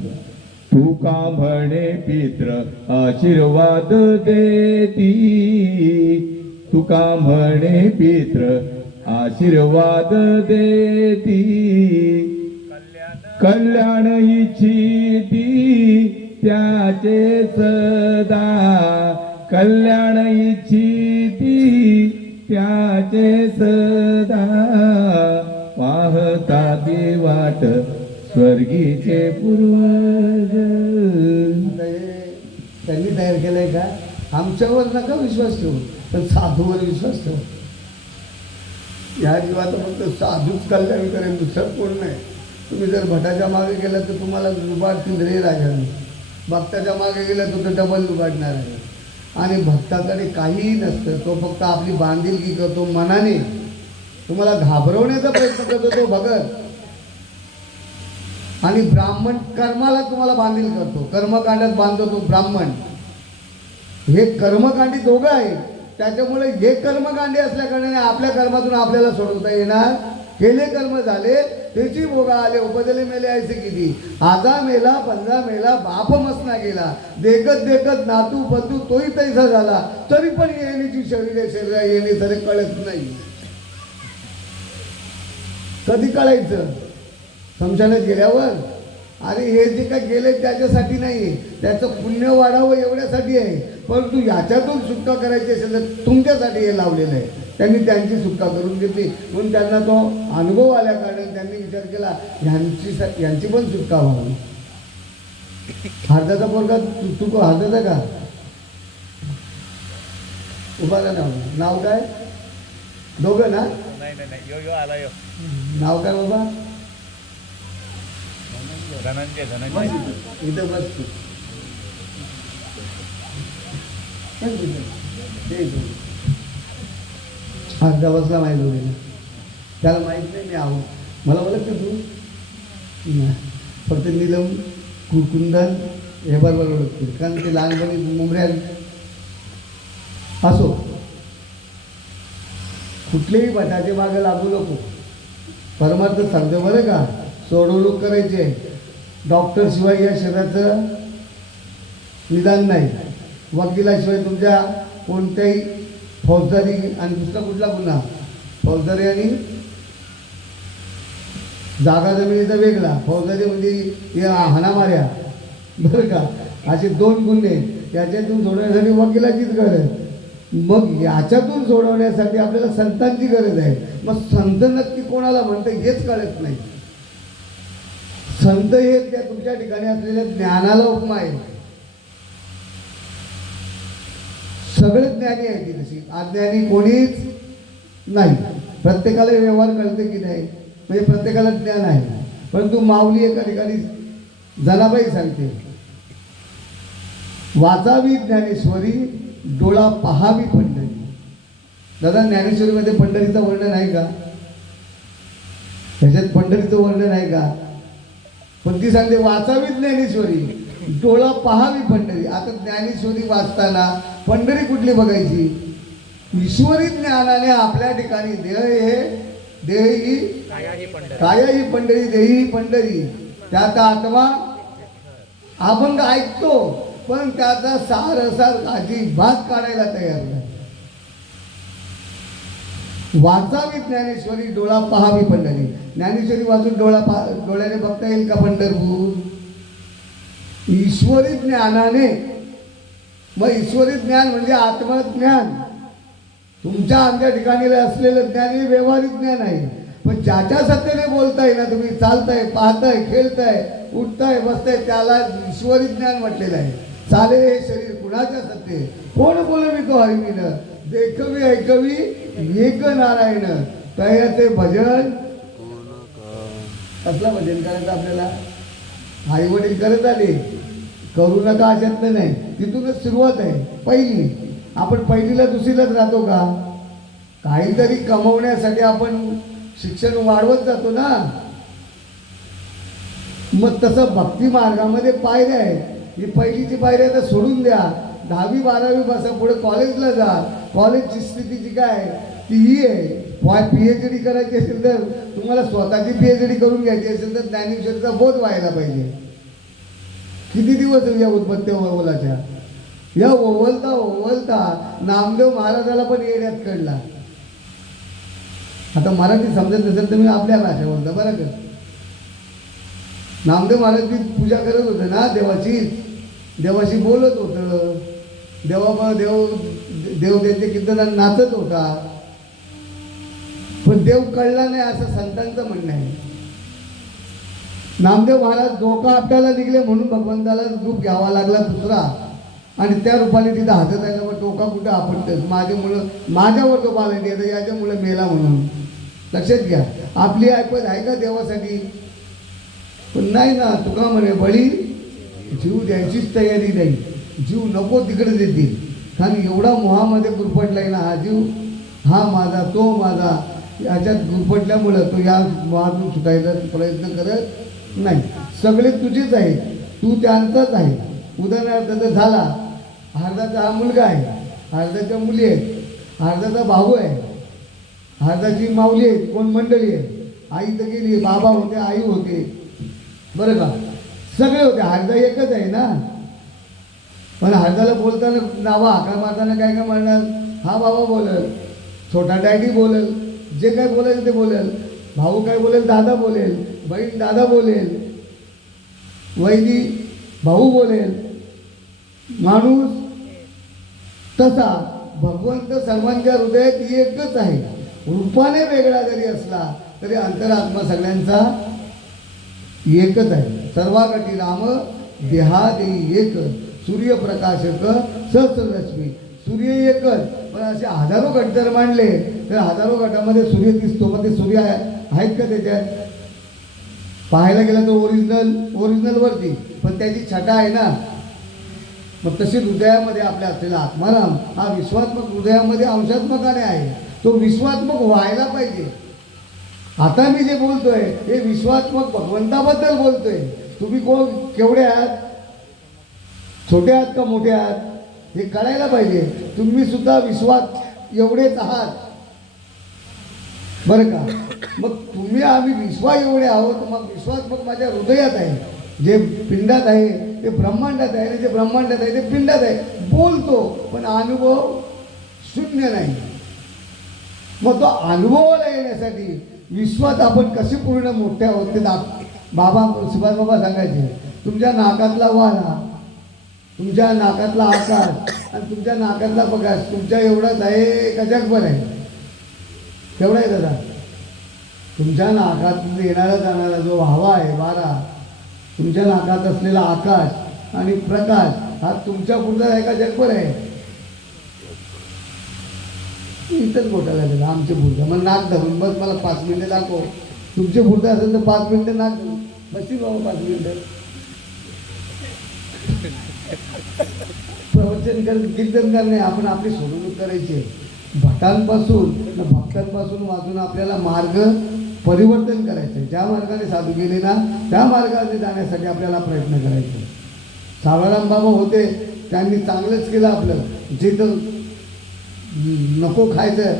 तुका म्हणे पित्र आशीर्वाद देती तुका म्हणे पित्र आशीर्वाद देती कल्याण इच्छिती त्याचे सदा कल्याण इच्छिती त्याचे सदा पाहता ती वाट स्वर्गीचे पूर्वज आता हे त्यांनी तयार केलंय का आमच्यावर नका विश्वास ठेवू पण साधूवर विश्वास ठेवू या जीवाचं फक्त साधूच कल्याण करेल दुसरं कोण नाही तुम्ही जर भटाच्या मागे गेला तर तुम्हाला लुबाडतील रे राजाने भक्ताच्या मागे गेला तर डबल लुबाडणार आहे आणि भक्ताकडे काहीही नसतं तो फक्त आपली बांधिलकी करतो मनाने तुम्हाला घाबरवण्याचा प्रयत्न करतो तो भगत आणि ब्राह्मण कर्माला तुम्हाला बांधील करतो कर्मकांडात बांधतो तो ब्राह्मण हे कर्मकांडी दोघं आहेत त्याच्यामुळे हे कर्मकांडी असल्याकारणाने आपल्या कर्मातून आपल्याला सोडवता येणार केले कर्म झाले त्याची भोगा आले उपजले मेले ऐसे किती आजा मेला पंजा मेला बाप मसना गेला देखत देखत नातू बंधू तोही तैसा झाला तरी पण येण्याची शरीर येणे तरी कळत नाही कधी कळायचं समशानात गेल्यावर अरे हे जे काय गेले त्याच्यासाठी नाही त्याचं पुण्य वाढावं एवढ्यासाठी आहे परंतु याच्यातून सुटका करायची असेल तर तुमच्यासाठी हे लावलेलं आहे त्यांनी त्यांची सुटका करून घेतली म्हणून त्यांना तो अनुभव आल्या कारणाने त्यांनी विचार केला यांची पण सुटका व्हावी हार्दाचा पोरगा तू हार्दाचा का उभा का नाव काय दोघं ना नाव काय बाबा इथं बस तू अर्धा बसला माहीत होईल त्याला माहीत नाही मी आहो मला ओळखते तू फक्त नीलम कुंदन हे बरोबर ओळखते कारण ते लहानपणी मुंबऱ्यात असो कुठलेही भटाचे मागे लागू नको परमार्थ सांगतो बरं का सोडवणूक करायची आहे डॉक्टरशिवाय या शरीराचं निदान नाही वकिलाशिवाय तुमच्या कोणत्याही फौजदारी आणि दुसरा कुठला गुन्हा फौजदारी आणि जागा जमिनीचा वेगळा फौजदारी म्हणजे हाणामाऱ्या बरं का असे 2 गुन्हे याच्यातून सोडवण्यासाठी वकिलाचीच गरज मग याच्यातून सोडवण्यासाठी आपल्याला संतांची गरज आहे मग संत नक्की कोणाला म्हणतं हेच कळत नाही संत हे त्या तुमच्या ठिकाणी असलेल्या ज्ञानाला उपमा आहे सगळे ज्ञानी आहे ती तशी अज्ञानी कोणीच नाही प्रत्येकाला व्यवहार कळते की नाही म्हणजे प्रत्येकाला ज्ञान आहे परंतु माऊली एका ठिकाणी जनाबाई सांगते वाचावी ज्ञानेश्वरी डोळा पहावी पंढरी दादा ज्ञानेश्वरीमध्ये पंढरीचं वर्णन आहे का ह्याच्यात पंढरीचं वर्णन आहे का पण ती सांगते वाचावी ज्ञानेश्वरी डोळा पहावी पंढरी. आता ज्ञानेश्वरी वाचताना पंढरी कुठली बघायची? ईश्वरी ज्ञानाने आपल्या ठिकाणी देह ही काया ही पंढरी, देही ही पंढरी. त्याचा आत्मा अभंग ऐकतो पण त्याचा सार अजिबात काढायला तयार नाही. वाचावी ज्ञानेश्वरी, डोळा पहावी पंढरी. ज्ञानेश्वरी वाचून डोळ्याने बघता येईल का पंढरपूर? ईश्वरी ज्ञानाने. मग ईश्वरी ज्ञान म्हणजे आत्मज्ञान. तुमच्या आमच्या ठिकाणी असलेलं ज्ञान हे व्यवहारिक ज्ञान आहे. पण ज्याच्या सत्तेने बोलताय ना तुम्ही, चालताय, पाहताय, खेळताय, उठताय, बसताय, त्याला ईश्वरी ज्ञान म्हटलेलं आहे. चाले हे शरीर कुणाच्या सत्ते, कोण बोलवितो हरिमीनं, देखवी ऐकवी एक नारायण, तयाचे भजन. कसलं भजन करायचं आपल्याला? आई वडील करत आले, करू नका अशातलं नाही. तिथूनच सुरुवात आहे पहिली. आपण पहिलीला दुसरीलाच राहतो का? काहीतरी कमवण्यासाठी आपण शिक्षण वाढवत जातो ना. मग तसं भक्ती मार्गामध्ये पायऱ्या आहेत. ही पहिलीची पायरी आता सोडून द्या. 10वी 12वी बसा, पुढे कॉलेजला जा. कॉलेजची स्थितीची काय ती ही आहे. PhD करायची असेल तर तुम्हाला स्वतःची PhD करून घ्यायची असेल तर ज्ञानेश्वरीचा बोध व्हायला पाहिजे. किती दिवस या उद्बत्ते ओवलाच्या या ओवलता नामदेव महाराजाला पण येण्यात कळला. आता मराठी समजत नसेल तर मी आपल्या भाषा बोलतो बरं का. नामदेव महाराज बी पूजा करत होते ना देवाशी बोलत होतं. देव त्यांच्या कीर्तनात नाचत होता. पण देव कळला नाही असं संतांचं म्हणणं आहे. नामदेव महाराज धोका आपल्याला निघले म्हणून भगवंताला रूप घ्यावा लागला दुसरा. आणि त्या रूपाने तिथं हातात आहे. मग टोका कुठं आपटतच माझ्यावर तो बालायला येतं, याच्यामुळे मेला म्हणून. लक्षात घ्या. आपली ऐपत आहे का देवासाठी? पण नाही ना. तुका म्हणे बळी जीव द्यायचीच तयारी नाही. जीव नको तिकडे देतील. कारण एवढा मोहामध्ये गुरफटलाय ना हा जीव. हा माझा, तो माझा, याच्यात गुरफटल्यामुळं तो या मोहातून सुटायचा प्रयत्न करत नाही. सगळे तुझेच आहे, तू त्यांचाच आहे. उदाहरणार्थ जर झाला, हार्दाचा हा मुलगा आहे, हार्दाच्या मुली आहेत, हार्दाचा भाऊ आहे, हार्दाची माऊली आहे, कोण मंडळी आहे. आई तर गेली, बाबा होते, आई होते, बरं का, सगळे होते. हार्दा एकच आहे ना. पण हार्दाला बोलताना नावा हाका मारताना काय काय म्हणणार? हा बाबा बोलेल, छोटा डॅडी बोलेल, जे काय बोलायचं ते बोलेल. भाऊ काय बोलेल? दादा बोलेल. बहीण दादा बोलेल. वहिनी भाऊ बोलेल. माणूस तसा भगवंत सर्वांच्या हृदयात एकच आहे. रूपाने वेगळा जरी असला तरी अंतरात्मा सगळ्यांचा एकच आहे. सर्वागती राम देहादेही एक, सूर्यप्रकाशक सहस्ररश्मी. सूर्य एकच, पण असे हजारो गट जर मांडले तर हजारो गटामध्ये सूर्य दिसतो. मग ते सूर्य आहेत का त्याच्यात? पाहायला गेला तर ओरिजिनलवरती, पण त्याची छटा आहे ना. मग तशी हृदयामध्ये आपल्या असलेला आत्माराम हा विश्वात्मक हृदयामध्ये अंशात्मकाने आहे. तो विश्वात्मक व्हायला पाहिजे. आता मी जे बोलतोय हे विश्वात्मक भगवंताबद्दल बोलतोय. तुम्ही कोण, केवढे आहात? छोटे आहात का मोठे आहात? हे कळायला पाहिजे. तुम्ही सुद्धा विश्वात एवढेच आहात, बरं का. मग तुम्ही आम्ही विश्वा एवढे आहोत. मग विश्वात्मक माझ्या हृदयात आहे. जे पिंडात आहे ते ब्रह्मांडात आहे, आणि जे ब्रह्मांडात आहे ते पिंडात आहे. बोलतो पण अनुभव शून्य नाही. मग तो अनुभवाला येण्यासाठी विश्वात आपण कसे पूर्ण मोठे आहोत ते बाबा सुभाष बाबा सांगायचे. तुमच्या नाकातला वारा, तुमच्या नाकातला आकाश आणि तुमच्या नाकातला प्रकाश तुमच्या एवढाच आहे का जगभर आहे? केवढा आहे दादा? तुमच्या नाकात येणारा जाणारा जो हवा आहे, वारा, तुमच्या नाकात असलेला आकाश आणि प्रकाश हा तुमच्या पुढचा आहे का जगभर आहे? इथंच बोटायला लागेल आमचे पुढचा. मग नाक धरून बस, मला 5 मिनिटं दाखव. तुमचे पुढचं असेल तर 5 मिनिटं नाक धरून बसतील बाबा. 5 मिनिटं प्रवचन कीर्तन करणे, आपण आपली सोडवणूक करायची. भटांपासून भक्तांपासून वाचून आपल्याला मार्ग परिवर्तन करायचं. ज्या मार्गाने साधू गेले ना त्या मार्गाने जाण्यासाठी आपल्याला प्रयत्न करायचे. सावळाराम बाबा होते, त्यांनी चांगलंच केलं आपलं. जिथं नको खायचं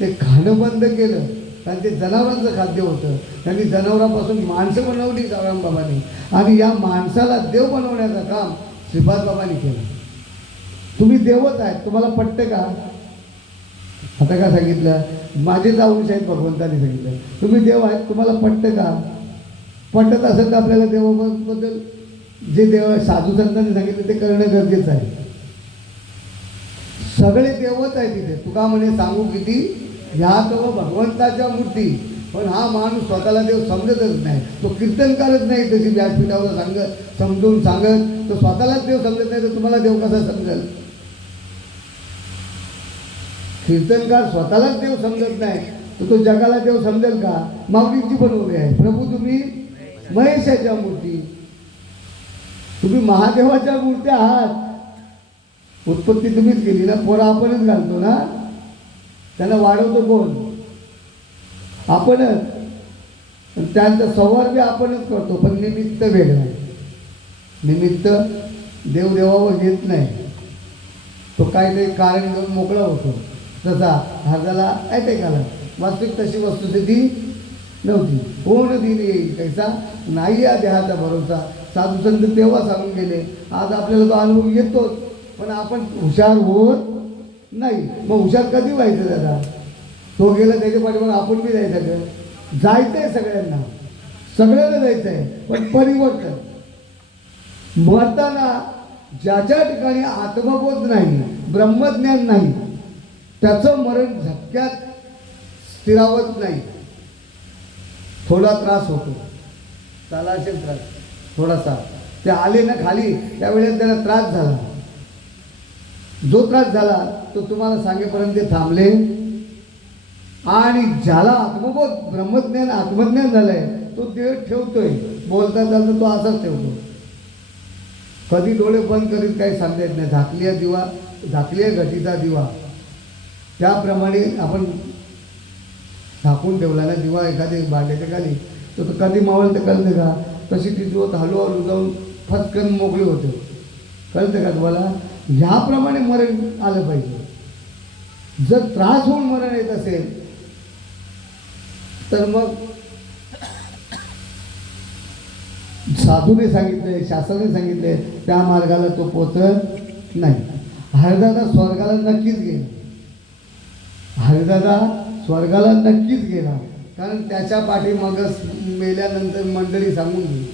ते खाणं बंद केलं, कारण ते जनावरांचं खाद्य होतं. त्यांनी जनावरांपासून माणसं बनवली सावळाराम बाबांनी, आणि या माणसाला देव बनवण्याचं काम श्रीपाद बाबांनी केलं. तुम्ही देवच आहेत, तुम्हाला पटतं का? आता काय सांगितलं, माझे जाऊन आहेत भगवंताने सांगितलं तुम्ही देव आहेत, तुम्हाला पटतं का? पटत असेल तर आपल्याला देवाबद्दल जे देव साधू संतांनी सांगितलं ते करणं गरजेचं आहे. सगळे देवच आहे तिथे. तुका म्हणे सांगू किती, ह्या तो भगवंताच्या मूर्ती. पण हा माणूस स्वतःला देव समजतच नाही, तो कीर्तनकारच नाही तशी व्यासपीठावर समजून सांगत, तो स्वतःलाच देव समजत नाही, तर तुम्हाला देव कसा समजेल? कीर्तनकार स्वतःलाच देव समजत नाही, तर तो जगाला देव समजेल का? माऊलींची बनवली आहे, प्रभू तुम्ही महेशाच्या मूर्ती, तुम्ही महादेवाच्या मूर्त्या आहात. उत्पत्ती तुम्हीच केली ना, पोरं आपणच घालतो ना, त्यांना वाढवतो कोण? आपणच. त्यांचा संवाद बी आपणच करतो, पण निमित्त वेगळं आहे. निमित्त देव देवावर येत नाही, तो काहीतरी कारण घेऊन मोकळा होतो. जसा हरदाला ऐकायला वास्तविक तशी वस्तुस्थिती नव्हती. कोण दिन येईल कैसा नाही या देहाचा भरोसा. साधू संत तेव्हा सांगून गेले, आज आपल्याला तो अनुभव येतोच, पण आपण हुशार होत नाही. मग हुशार कधी व्हायचं दादा? तो गेला त्याच्या पाठीमागे आपण बी जायचं का? जायचंय सगळ्यांना, सगळ्यांना जायचं आहे, पण परिवर्तन. मरताना ज्याच्या ठिकाणी आत्मबोध नाही, ब्रह्मज्ञान नाही, त्याचं मरण झटक्यात स्थिरावत नाही. थोडा त्रास होतो, त्याला असेल त्रास थोडासा. ते आले ना खाली, त्यावेळेस त्याला त्रास झाला. जो त्रास झाला तो तुम्हाला सांगेपर्यंत ते थांबले. आणि ज्याला आत्मबोध ब्रह्मज्ञान आत्मज्ञान झालंय, तो देह ठेवतोय, बोलता चालता तो असाच ठेवतो. कधी डोळे बंद करीत काही सांगता येत नाही. झाकली आहे घटीचा दिवा, त्याप्रमाणे आपण झाकून ठेवला ना दिवा एखाद्या भांड्याच्या खाली, तर तो कधी मावळ तर कळतं का? तशी ती ज्योत हळूहळू जाऊन फटकन मोकळी होते. कळतं का तुम्हाला? ह्याप्रमाणे मरण आलं पाहिजे. जर त्रास होऊन मरण येत असेल तर मग साधूने सांगितले, शास्त्राने सांगितले, त्या मार्गाला तो पोचत नाही. हरिदादा स्वर्गाला नक्कीच गेला. हरिदादा स्वर्गाला नक्कीच गेला, कारण त्याच्या पाठीमागं मेल्यानंतर मंडळी सांगून गेली.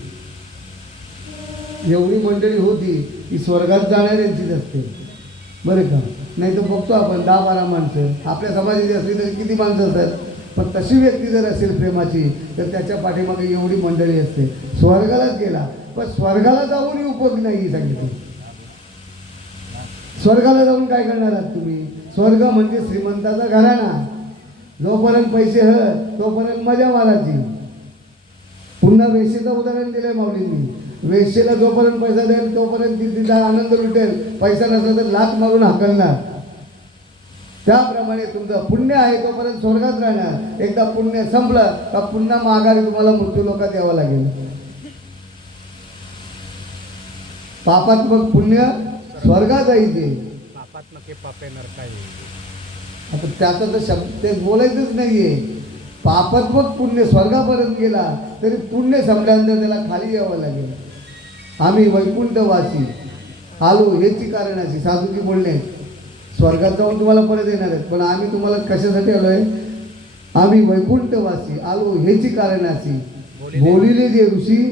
एवढी मंडळी होती की स्वर्गात जाणाऱ्यांचीच असते बरं का. नाही तर बघतो आपण 10-12 माणसं आपल्या समाजाची असली तरी किती माणसं असतात, पण तशी व्यक्ती जर असेल प्रेमाची तर त्याच्या पाठीमागे एवढी मंडळी असते. स्वर्गालाच गेला, पण स्वर्गाला जाऊनही उपयोग नाही सांगितलं. स्वर्गाला जाऊन काय करणार आहात तुम्ही? स्वर्ग म्हणजे श्रीमंताचा घराणा. जोपर्यंत पैसे तोपर्यंत मजा मारायची. पुन्हा वेश्येचं उदाहरण दिलंय माऊलींनी. वेश्येला जोपर्यंत पैसा देईल तोपर्यंत तिचा आनंद लुटेल, पैसा नसला तर लाथ मारून हाकलणार. त्याप्रमाणे तुमचं पुण्य आहे तोपर्यंत स्वर्गात राहणार. एकदा पुण्य संपलं का पुन्हा माघारी तुम्हाला मृत्यू लोकात यावं लागेल. पापात्मक पुण्य स्वर्गात जायचे, आता त्याचा तर शब्द ते बोलायचंच नाहीये. पापात्मक पुण्य स्वर्गापर्यंत गेला तरी पुण्य संपल्यानंतर त्याला खाली यावं लागेल. आम्ही वैकुंठवासी आलो ह्याची कारणाची साधूजी बोलणे, स्वर्गात जाऊन तुम्हाला परत येणार आहेत, पण आम्ही तुम्हाला कशासाठी आलोय? आम्ही वैकुंठवासी आलो ह्याची कारणाची बोलिले जे ऋषी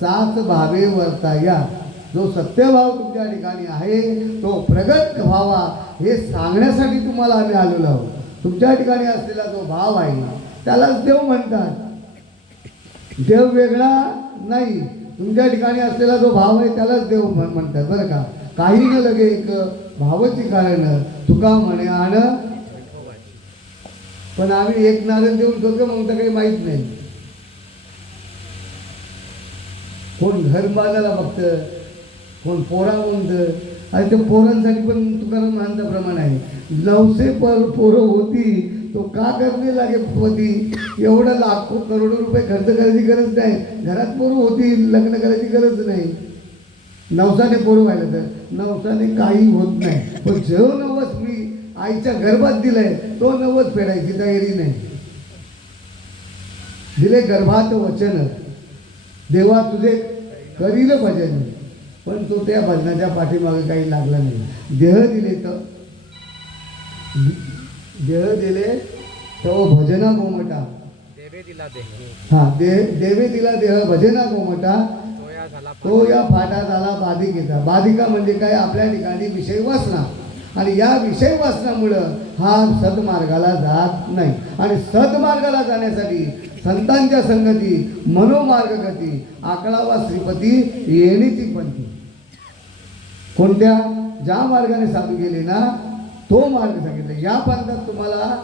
सात भावे वर्ताया. जो सत्यभाव तुमच्या ठिकाणी आहे तो प्रगट व्हावा हे सांगण्यासाठी तुम्हाला आम्ही आलेलो आहोत. तुमच्या ठिकाणी असलेला जो भाव आहे त्यालाच देव म्हणतात. देव वेगळा नाही, तुमच्या ठिकाणी असलेला जो भाव आहे त्यालाच देव म्हणतात बरं का. काही न लगे एक भावाची कारण तुका म्हणे आण, पण आम्ही एक नारळ देऊन करतो मग तर काही माहीत नाही. कोण घर बांधायला बघतं, कोण पोरा म्हणतं. आणि त्या पोरांसाठी पण तुकाराम महाराजांचं प्रमाण आहे. 900 पोरं होती तो का करणे लागे पती. एवढं लाखो करोडो रुपये खर्च करायची गरज नाही. घरात पोरं होती, लग्न करायची गरज नाही. नवसाने पोरं व्हायला तर नवसाने काही होत नाही, पण जो नवस मी आईच्या गर्भात दिलंय तो नवस फेडायची तयारी नाही. दिले गर्भात वचन, देवा तुझे करील भजन, पण तो त्या भजनाच्या पाठीमागे काही लागला नाही. देह दिले तर देह दिले तो भजना गोमटा, देवे दिला देह भजना गोमटा, तो या फाटा झाला बाधिकेचा. बाधिका म्हणजे काय? आपल्या ठिकाणी विषय वासना, आणि या विषय वासनामुळं हा सद्मार्गाला जात नाही. आणि सद्मार्गाला जाण्यासाठी संतांच्या संगती, मनोमार्ग गती, 11वा श्रीपती येणीची पंथी. कोणत्या? ज्या मार्गाने साधू गेले ना तो मार्ग सांगितला. या पंथात तुम्हाला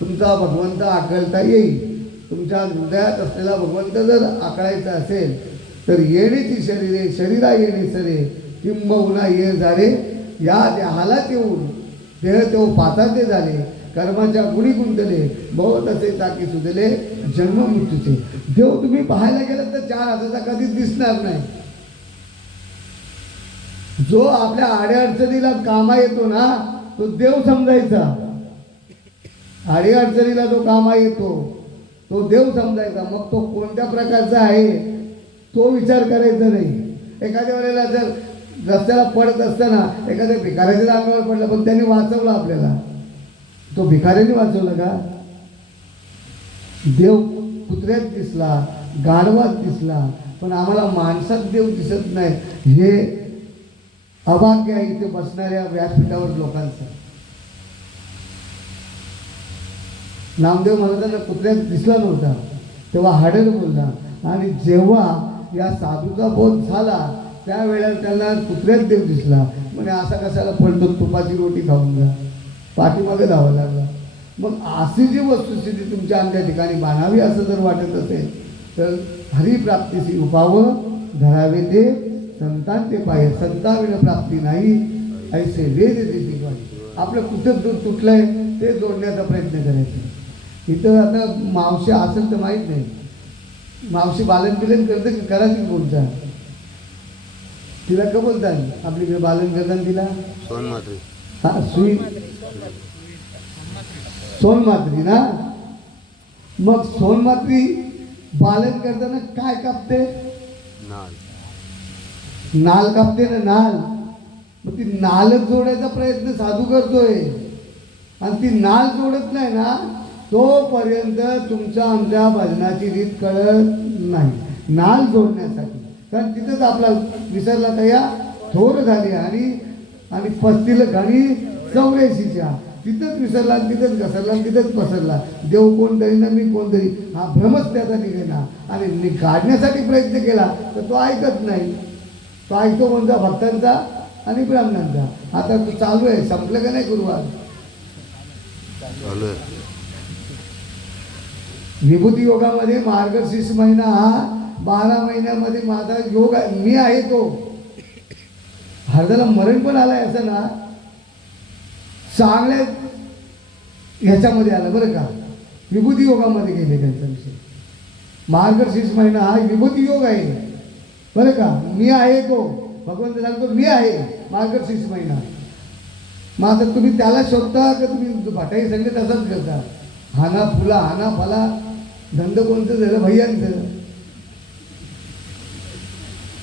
तुमचा भगवंत आकळता येईल. तुमच्या हृदयात असलेला भगवंत जर आकळायचा असेल तर येणेची शरीरे, शरीरा येणे सरे, किंबहुना ये झाले, या देहाला येऊन देह तेव पाताचे झाले, कर्माच्या गुणी गुंतले, बहुत असे ताकी सुचले जन्म मृत्यूचे. देव तुम्ही पाहायला गेलात तर 4 हाताचा कधीच दिसणार नाही. जो आपल्या आड्याअडचणीला कामा येतो ना तो देव समजायचा. आड्याअडचणीला जो कामा येतो तो देव समजायचा. मग तो कोणत्या प्रकारचा आहे तो विचार करायचा नाही. एखाद्या वेळेला जर रस्त्याला पडत असताना एखाद्या भिकाऱ्याच्या अंगावर पडलं पण त्यांनी वाचवलं आपल्याला, तो भिकाऱ्याने वाचवलं का? देव कुत्र्यात दिसला, गाढवात दिसला, पण आम्हाला माणसात देव दिसत नाही. हे अभाग्य आहे इथे बसणाऱ्या व्यासपीठावर लोकांचं. नामदेव महाराजांना कुत्र्यात दिसला नव्हता तेव्हा हाडर बोलला, आणि जेव्हा या साधूचा बोध झाला त्यावेळेला त्यांना कुत्र्यात देव दिसला. म्हणजे असा कशाला पडतो, तुपाची रोटी खाऊन जा, पाठीमागे धावायला लागला. मग अशी जी वस्तुस्थिती तुमच्या आमच्या ठिकाणी बांधावी असं जर वाटत असेल तर हरिप्राप्तीशी उपावं धरावे ते संतांचे पाय, संताविण प्राप्ती नाही ऐसे वेद देते. आपलं कुठं दूध तुटलंय ते जोडण्याचा प्रयत्न करायचा. इथं आता मावशी असेल तर माहीत नाही, मावशी बालन बिलन करते की करायची कोणता? तिला का बोलतात आपलीकडे बालन करतात तिला? सोनमात्री. हा सुई सोनमात्री ना. मग सोनमात्री बालन करताना काय कापते? नाल. नाल कापते ना, नाल. मग ती नालच जोडायचा प्रयत्न साधू करतोय, आणि ती नाल जोडत नाही ना तोपर्यंत तुमच्या आमच्या भजनाची रीत कळत नाही. नाल जोडण्यासाठी, कारण तिथंच आपला विसरला तया थोर झाली, आणि 35 आणि 84च्या तिथंच विसरला, तिथंच घसरला, तिथंच पसरला. देव कोणतरी ना मी कोणतरी, हा भ्रमच त्याचा निघेना. आणि काढण्यासाठी प्रयत्न केला तर तो ऐकत नाही. तो ऐकतो कोणता? भक्तांचा आणि ब्राह्मणांचा. आता तो चालू आहे, संपलं का नाही गुरुवार? विभूती योगामध्ये मार्गशीर्ष महिना हा 12 महिन्यामध्ये माझा योग आहे. मी आहे तो. हरदाला मरण पण आलाय असं ना, चांगल्या ह्याच्यामध्ये आलं बरं का, विभूती योगामध्ये गेले त्यांचा विषय. मार्गशीर्ष महिना हा विभूती योग आहे बरं का. मी आहे तो, भगवंत सांगतो मी आहे मार्गशीर्ष महिना. मग आता तुम्ही त्याला शोधता का तुम्ही भाटाई संगीत असंच करता? हाना फुला हाना फला, धंद कोणतं झालं भैयांचं?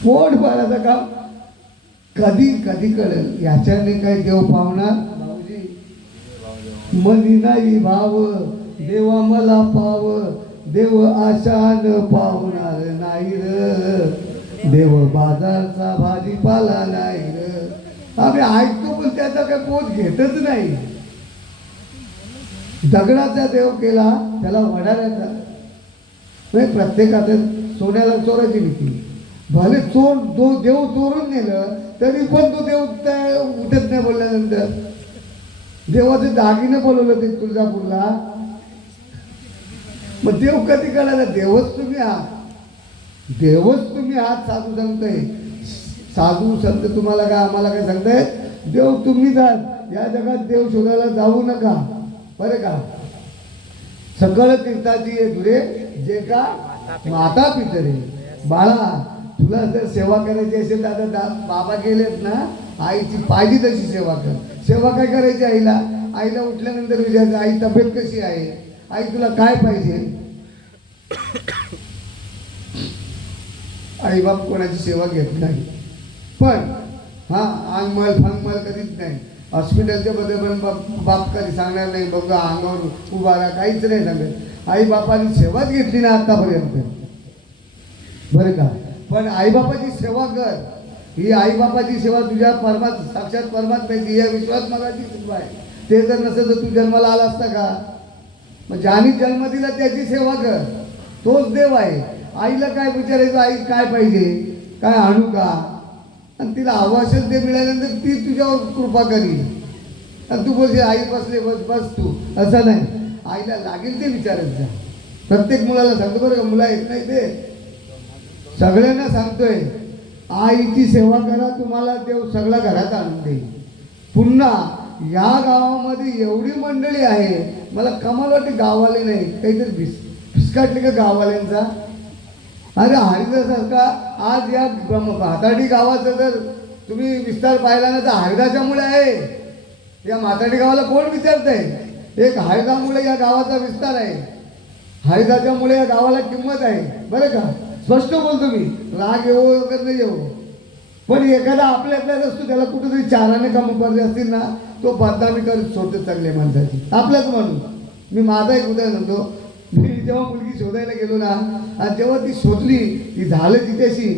पोट पाण्याचं काम कधी कधी कळेल. याच्याने काय देव पावणार? मनी नाही भाव देवा मला पाव, देव आशान पावणार नाही र, देव बाजारचा भाजीपाला नाही र. आम्ही ऐकतो पण त्याचा काय पोट घेतच नाही. दगडाचा देव केला त्याला वडाऱ्याचा. प्रत्येकाचा सोन्याला चोराची भीती. भले चोर देव चोरून नेलं तरी पण तो देव उठत नाही. बोलल्यानंतर देवाचे दागिने बोलवलं ते तुळजापूरला. मग देव कधी कळाला? देवच तुम्ही आहात, देवच तुम्ही आहात. साधू सांगताय, साधू संत तुम्हाला काय आम्हाला काय सांगताय? देव तुम्हीच आहात. या जगात देव शोधायला जाऊ नका बरं का. सकळ तीर्थाची हे धुरे जे का माता पितरे. बाळा तुला जर सेवा करायची असेल तर आता बाबा गेलेत ना, आईची पाहिजे तशी सेवा कर. सेवा काय करायची आईला? आईला उठल्यानंतर विचारायचं, आई तब्येत कशी आहे, आई तुला काय पाहिजे. आई बाप कोणाची सेवा घेत नाही. पण हा अंगमल फंगमल कधीच नाही. हॉस्पिटलच्या मध्ये पण बाप कधी सांगणार नाही बघा अंगावर उभा राहा, काहीच नाही सांगत. आई बापाची सेवाच घेतली ना आतापर्यंत, बरं का. पण आईबापाची सेवा कर. ही आईबापाची सेवा तुझ्या साक्षात परमात्म्याची या विश्वास मगाची सेवा आहे. ते जर नसेल तर तू जन्माला आला असता का? मग ज्याने जन्म दिला त्याची सेवा कर, तोच देव आहे. आईला काय विचारायचं, आई काय पाहिजे, काय आणू का, आणि तिला हवं असेल ते मिळाल्यानंतर ती तुझ्यावर कृपा करील. आणि तू बोलशील आई बसले बस बस तू, असं नाही. आईला लागेल ते विचारत जा. प्रत्येक मुलाला सांगतो बरं का, मुला येत नाही ते सगळ्यांना सांगतोय, आईची सेवा करा, तुम्हाला देव सगळा घरात आणून देईल. पुन्हा या गावामध्ये एवढी मंडळी आहे, मला कमाल वाटते गाववाले नाही काहीतरी फिसकाटले का गाववाल्यांचा. अरे हरिदासारखा आज या म्हाताडी गावाचा जर तुम्ही विस्तार पाहिला ना तर हरिदाच्यामुळे आहे. या म्हाताडी गावाला कोण विचारतंय? एक हरिदामुळे या गावाचा विस्तार आहे. हरिदाच्यामुळे या गावाला किंमत आहे, बरं का. स्पष्ट बोलतो मी, राग येऊ वगैरे नाही येऊ. पण एखादा आपल्यातलाच असतो, त्याला कुठेतरी चाराने का मुपर्दे असतील ना, तो बदनामी करत सोडतो चांगल्या माणसाची, आपल्याच म्हणून. मी माझा एक उदाहरण म्हणतो. मी जेव्हा मुलगी शोधायला गेलो ना, आणि तेव्हा ती शोधली, ती झालं तिच्याशी.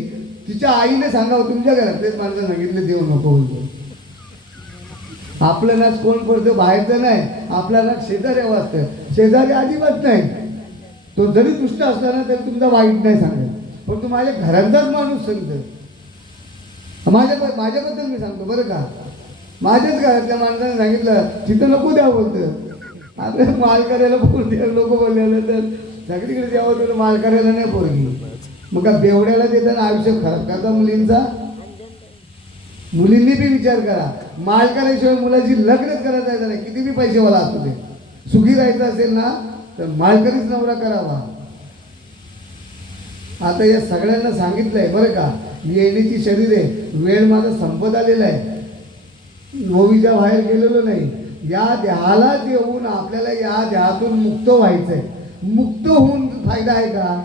तिच्या आईने सांगावं, तुमच्या घरातलेच माणसं सांगितलं देऊ नको बोलतो. आपलं नाच कोण पडतं बाहेरचं नाही, आपला नाच शेजारी वाजतं. शेजारी अजिबात नाही, तो जरी दुष्ट असला ना तरी तुमचा वाईट नाही सांगत, पण तू माझ्या घरांचाच माणूस सांगतो. माझ्याबद्दल मी सांगतो बरं का. माझ्याच घरातल्या माणसाने सांगितलं तिथं नको द्या बोलतं. आपल्या माल करायला पोरगी नको बोललेलं तर सगळीकडे द्यावं तर माल करायला नाही पोरगी. मग का बेवड्याला देताना आयुष्य खराब करता मुलींचा. मुलींनी बी विचार करा, माल करायशिवाय मुलाची लग्नच करायचं आहे नाही, किती बी पैसेवाला असू दे. सुखी राहायचं असेल ना तर मालकरीच नवरा करावा. आता या सगळ्यांना सांगितलंय बरं का, येण्याची शरीर आहे, वेळ माझा संपत आलेला आहे, नोवीच्या बाहेर गेलेलो नाही. या देहालाच येऊन आपल्याला या देहातून मुक्त व्हायचंय. मुक्त होऊन फायदा आहे का?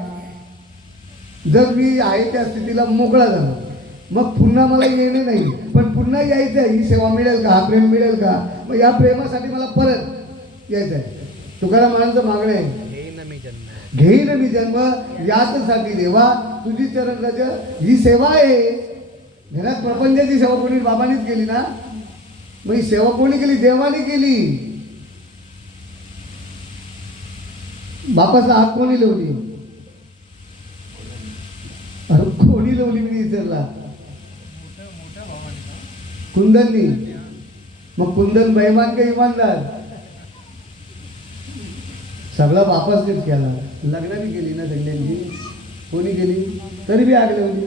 जर मी आहे त्या स्थितीला मोकळा झालो, मग पुन्हा मला येणे नाही, पण पुन्हा यायचं आहे. ही सेवा मिळेल का, हा प्रेम मिळेल का? मग या प्रेमासाठी मला परत यायचं आहे. तुकाराम महाराजांचं मागणं आहे, घेईन मी जन्म याचसाठी देवा तुझी चरण रज. ही सेवा आहे. घरात प्रपंचाची सेवा कोणी बाबांनीच केली ना, मग ही सेवा कोणी केली? देवाने केली. बापाचा हात कोणी लावली? अरे कोणी लावली मी विचारला? कुंदननी. मग कुंदन बेईमान का इमानदार? सगळा बापासनेच केला. लग्न बी केली ना सगळ्यांची, कोणी केली? तरी बी आग लावली.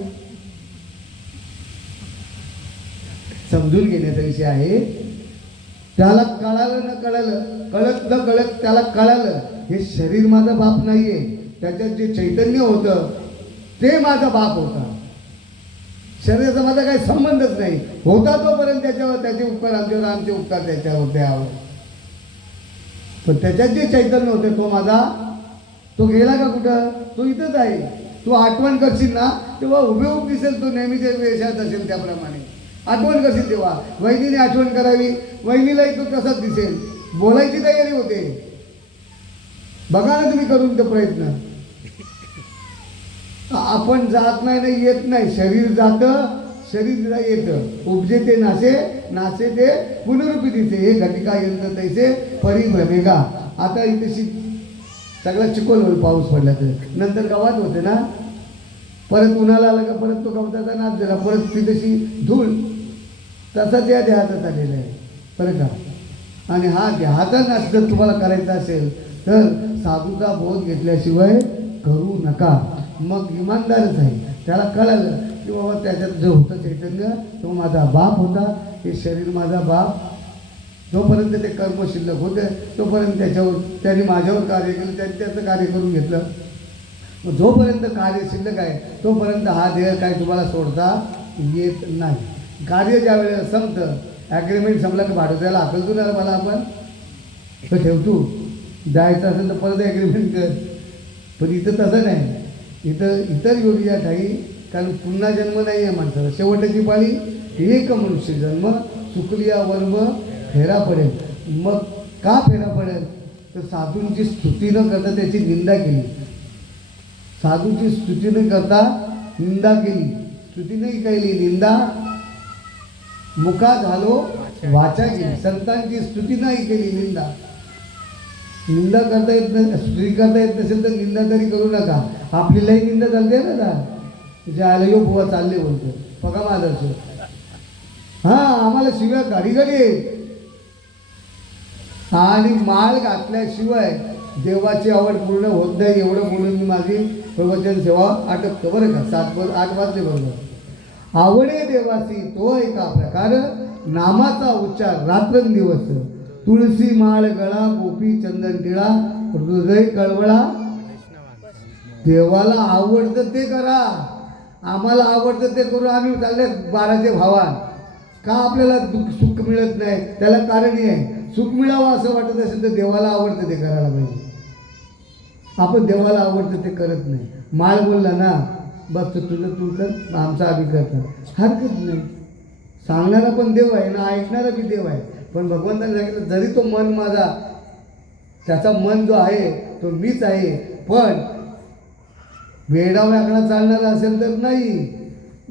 समजून घेण्याचा विषय आहे. त्याला कळालं न कळालं, कळत न कळत त्याला कळालं हे शरीर माझा बाप नाहीये, त्याच्यात जे चैतन्य होतं ते माझा बाप होता. शरीराचा माझा काही संबंधच नाही होता. तोपर्यंत त्याच्यावर त्याचे उपकार आमच्यावर, आमचे उपकार त्याच्यावर द्यावं. पण त्याच्यात जे चैतन्य होते तो माझा, तो गेला का कुठं? तो इथंच आहे. तू आठवण करशील ना तेव्हा हुबेहूब दिसेल, तो नेहमीच्या वेशात असेल त्याप्रमाणे आठवण करशील. तेव्हा वहिनीने आठवण करावी, वहिनीलाही तो तसाच दिसेल. बोलायची तयारी होते. बघा ना तुम्ही करून तो प्रयत्न. आपण जात नाही ना, येत नाही. शरीर जातं, शरीर येतं. उपजे ते नाचे, नाचे ते पुनरुपी दिसे. हे घटिका यंत्र तैसे परिभ्रमेगा. आता इथे सगळा चिखल होईल पाऊस पडला तर, नंतर गावात होते ना, परत उन्हाळा आला का परत तो गवताचा नाच झाला, परत ती तशी धूळ. तसा त्या देहाचा झालेला आहे बरं का. आणि हा देहाचा नाच जर तुम्हाला करायचा असेल तर साधूचा बोध घेतल्याशिवाय करू नका. मग इमानदारच आहे. त्याला कळालं की बाबा त्याच्यात जो होतं चैतन्य तो माझा बाप होता, हे शरीर माझा बाप. जोपर्यंत ते कर्म शिल्लक होते तोपर्यंत त्याच्यावर त्यांनी माझ्यावर कार्य केलं, त्यांनी त्याचं कार्य करून घेतलं. मग जोपर्यंत कार्य शिल्लक आहे तोपर्यंत हा देह काय तुम्हाला सोडता येत नाही. कार्य ज्या वेळेला संपतं, ॲग्रीमेंट संपला की भाडोत्याला हाकलतो ना मला आपण, तर ठेवतो, जायचं असेल तर परत ॲग्रीमेंट कर. पण इथं तसं नाही. इथं इतर योगी या ठाई, कारण पुन्हा जन्म नाही आहे माणसाला. शेवटची पाळी एक मनुष्य जन्म, चुकलिया वर्म फेरा पडेल. मग का फेरा पडेल? तर साधूंची स्तुती न करता त्याची निंदा केली. साधूची स्तुती न करता निंदा केली. स्तुती नाही केली, निंदा मुखा झालो वाचा केली. संतांची स्तुती नाही केली, निंदा करता येत नाही. स्तुती करता येत नसेल तर निंदा तरी करू नका. आपल्यालाही निंदा चालते ना का, ज्या आला यो बुवा चालले बोलतो बघा माझं. हां, आम्हाला शिव्या घडी घडी आहेत. आणि माळ घातल्याशिवाय देवाची आवड पूर्ण होत नाही. एवढं बोलून मी माझी प्रवचन सेवा आटपतो बरं का. 8 वाजले बरोबर. आवडे देवाची तो एका प्रकार, नामाचा उच्चार रात्रंदिवस. तुळशी माळ गळा, गोपी चंदन टिळा, हृदय कळवळा. देवाला आवडतं ते करा, आम्हाला आवडतं ते करू. आम्ही चालले 12चे भावान. का आपल्याला सुख मिळत नाही? त्याला कारणही आहे. सुख मिळावं असं वाटत असेल तर देवाला आवडतं ते करायला पाहिजे. आपण देवाला आवडतं ते करत नाही. माळ बोलला ना, बस तुझं तू कर, आमचा आम्ही करतो, हरकत नाही. सांगणारा पण देव आहे ना, ऐकणारा बी देव आहे. पण भगवंताने सांगितलं जरी तो मन माझा, त्याचा मन जो आहे तो मीच आहे. पण वेडा वाकडा चालणारा असेल तर नाही,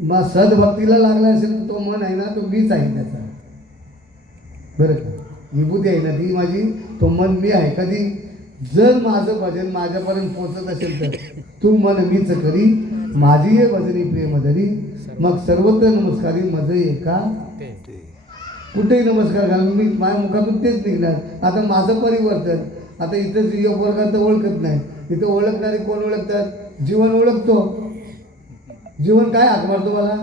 मग सद्भक्तीला लागला असेल तर तो मन आहे ना, तो मीच आहे त्याचा. बरं का, विभूती आहे ना ती माझी, तो मन मी आहे. कधी जर माझं भजन माझ्यापर्यंत पोचत असेल तर तू मन मीच करी, माझी ये भजनी प्रेम धरी, मग सर्वत्र नमस्कारी मज एका. कुठेही नमस्कार घालून मी माझ्या मुखातून तेच निघणार. आता माझं परिवर्तन, आता इथं योग वर्गात ओळखत नाही, इथं ओळखणारे कोण ओळखतात? जीवन ओळखतो. जीवन काय हाक मारतो मला?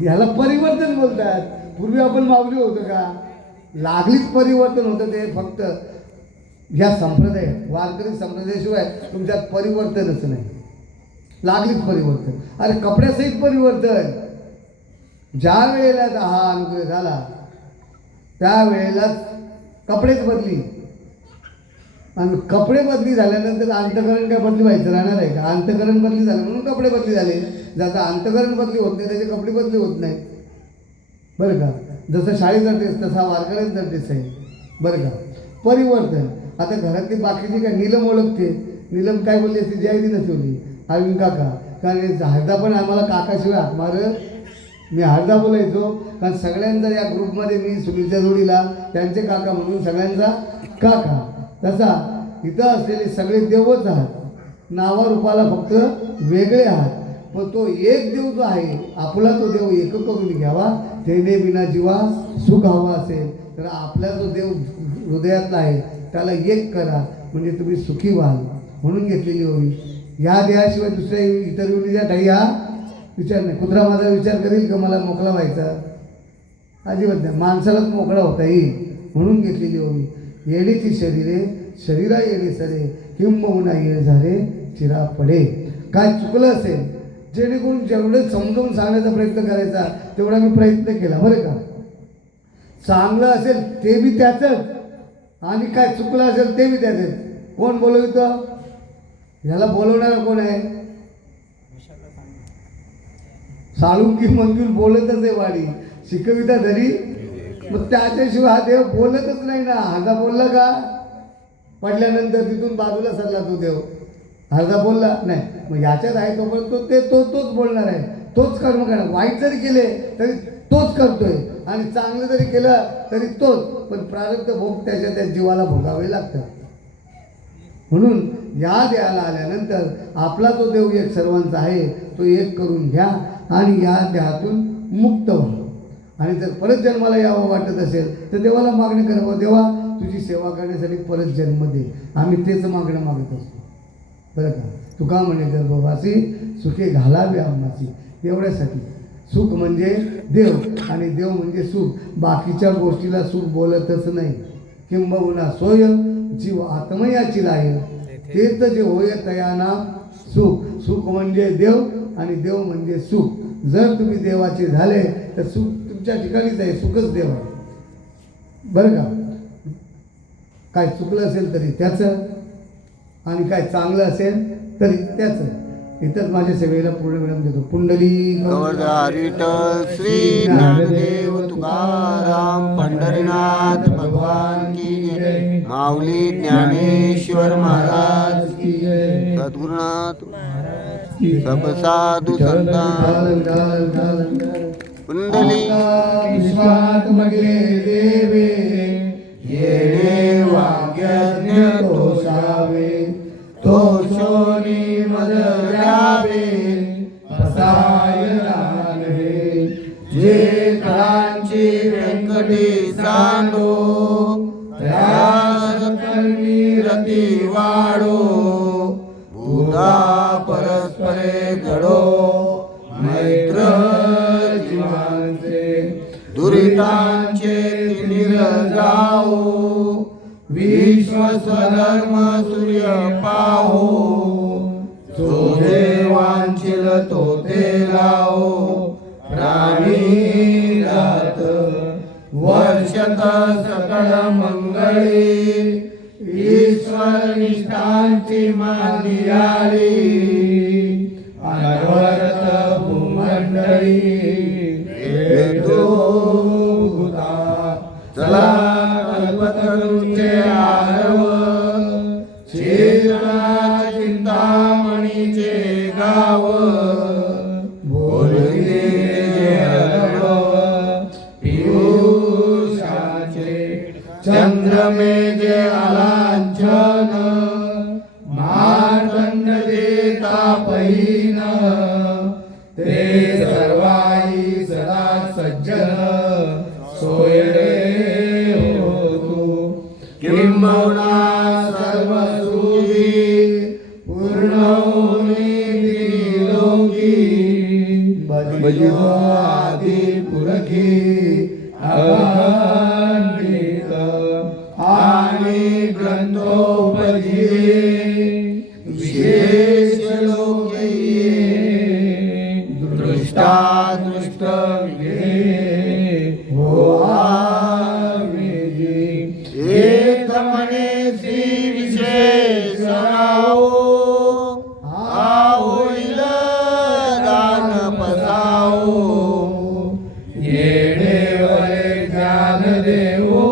ह्याला परिवर्तन बोलतात. पूर्वी आपण माऊली होतो का? लागलीच परिवर्तन होतं ते फक्त ह्या संप्रदायात. वारकरी संप्रदायाशिवाय तुमच्यात परिवर्तनच नाही. लागलीच परिवर्तन. अरे कपड्यासहित परिवर्तन. ज्या वेळेला हा अनुभव झाला त्यावेळेला कपडेच बदली. आणि कपडे बदली झाल्यानंतर अंतकरण काय बदली व्हायचं राहणार आहे का? अंतकरण बदली झालं म्हणून कपडे बदली झाले. जसं अंतकरण बदली होत नाही त्याचे कपडे बदली होत नाही. बरं का, जसं शाळेचा ड्रेस तसा वारकऱ्यांचा ड्रेस आहे. बरं का, परिवर्तन. आता घरातली बाकीची काय नीलम ओळखते. नीलम काय बोलली असते? जय दिन ठेवली अरविंद काका. कारण हरदा पण आम्हाला काकाशिवाय हाक मारत. मी हरदा बोलायचो कारण सगळ्यांचा या ग्रुपमध्ये मी सुनीलच्या जोडीला त्यांचे काका म्हणून सगळ्यांचा काका. तसा इथं असलेले सगळे देवच आहात. नावारूपाला फक्त वेगळे आहात. पण तो एक देव जो आहे आपला, तो देव एक करून घ्यावा. तेने बिना जीवा सुख हवा असेल तर आपला जो देव हृदयातला आहे त्याला एक करा, म्हणजे तुम्ही सुखी व्हाल. म्हणून घेतलेली होईल. या देहाशिवाय दुसऱ्या इतर योनीच्या काही हा विचार नाही. कुत्रा माझा विचार करेल का मला मोकळा व्हायचा? अजिबात नाही. माणसालाच मोकळा होता येईल म्हणून घेतलेली होईल. येण्याची शरीरे शरीरा येणे सरे, किंबहुना येणे झाले चिरा पडे. काय चुकलं असेल जेणेकरून जेवढं समजावून सांगण्याचा प्रयत्न करायचा तेवढा मी प्रयत्न केला. बरं का, चांगलं असेल ते बी त्याचंच आणि काय चुकलं असेल ते बी त्याचंच. कोण बोलवतं? ह्याला बोलवणारा कोण आहे? साळुंकी मंजूर बोलतच आहे वाडी, शिकविता धरी. मग त्याच्याशिवाय हा देव बोलतच नाही ना. हरदा बोलला का? पडल्यानंतर तिथून बाजूला सरला तो देव. हरदा बोलला नाही. मग याच्यात आहे तोपर्यंत तोच बोलणार आहे, तोच कर्म करणार. वाईट जरी केले तरी तोच करतोय आणि चांगलं जरी केलं तरी तोच. पण प्रारब्ध भोग त्याच्या त्या जीवाला भोगावे लागतात. म्हणून या देहाला आल्यानंतर आपला तो देव एक सर्वांचा आहे तो एक करून घ्या आणि या देहातून मुक्त व्हा. आणि जर परत जन्माला यावं वाटत असेल तर देवाला मागणी करावं, देवा तुझी सेवा करण्यासाठी परत जन्म दे. आम्ही तेच मागणं मागत असतो. बरं का, तुका म्हणे गर्भवासी सुखे घालावे आम्हाची. एवढ्यासाठी सुख म्हणजे देव आणि देव म्हणजे सुख. बाकीच्या गोष्टीला सुख बोलतच नाही. किंबहुना सोय जीव आत्मयाची लाईल तेच जे होय तयाना सुख. सुख म्हणजे देव आणि देव म्हणजे सुख. जर तुम्ही देवाचे झाले तर सुख तुमच्या ठिकाणीच आहे, सुखच देव आहे. बरं का? काय चुकलं असेल तरी त्याचं आणि काय चांगलं असेल तरी त्याचं. इथंच माझ्या सेवेला पूर्ण विराम देतो. पुंडली गौरदार विठ्ठल श्री ज्ञानदेव तुकाराम पंढरीनाथ भगवान की जय. माऊली ज्ञानेश्वर महाराज की जय. सद्गुरुनाथ सब साधु संतान कुंडली विश्वात्मके देवे येणे वाग्यज्ञ तोषावे. तोषोनी मद द्यावे पसाय रानवे. जे कळांची व्यंकटी सांडो त्यास कर्मी रती वाढो. भूता परस्परे घडो मैत्र जीवांचे. दुरितांचे तिमिर जाओ विश्व स्वधर्म सूर्य पाहो. जो जे वांछिल तो ते लावो प्राणी रात. वर्षत सकळ मंगळी ईश्वर निष्ठांची मांदियाली. अनवरत भूमंडळी वेदो भूता. चला कल्पतरूंचे आरव चेतना चिंतामणीचे गाव. बोलते जे हरव पियुषाचे चंद्रमे जे अलांछन. मार्तंड देता पहिन ते सर्वाई सदा सज्जन. सोय रे हो तू किंबहुना सर्व सुखी पूर्ण होनी त्रिलोकी. भजियो आदि पुरखी अखंडित आणि ग्रंथोपजिये विशेष लोके. दृष्टा दृष्ट हो आवेजी. एक म्हणे श्री विशेष राहो. हा होईल गान पसाओ. येणेवरे ज्ञान देवो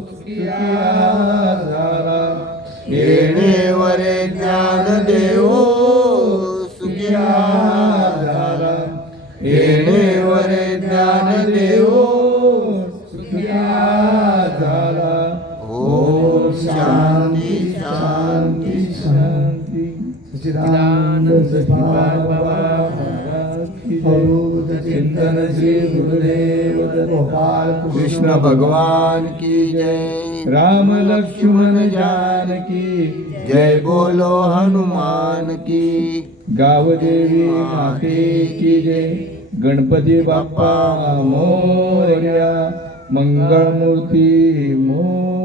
सुखिया झाला. येणेवरे ज्ञान देवो सुखिया झाला. येणेवरे ज्ञान देवो सुखिया झाला. ओम शांती शांती शांती. सच्चिदानंद सचिदानंद बाबा अवधूत चिंतन श्री गुरुदेव गोपाल कृष्ण भगवान की जय. राम लक्ष्मण जानकी जय बोलो हनुमान की. गावदेवी माते की जय. गणपती बाप्पा मोरया. मंगळमूर्ती मोरया.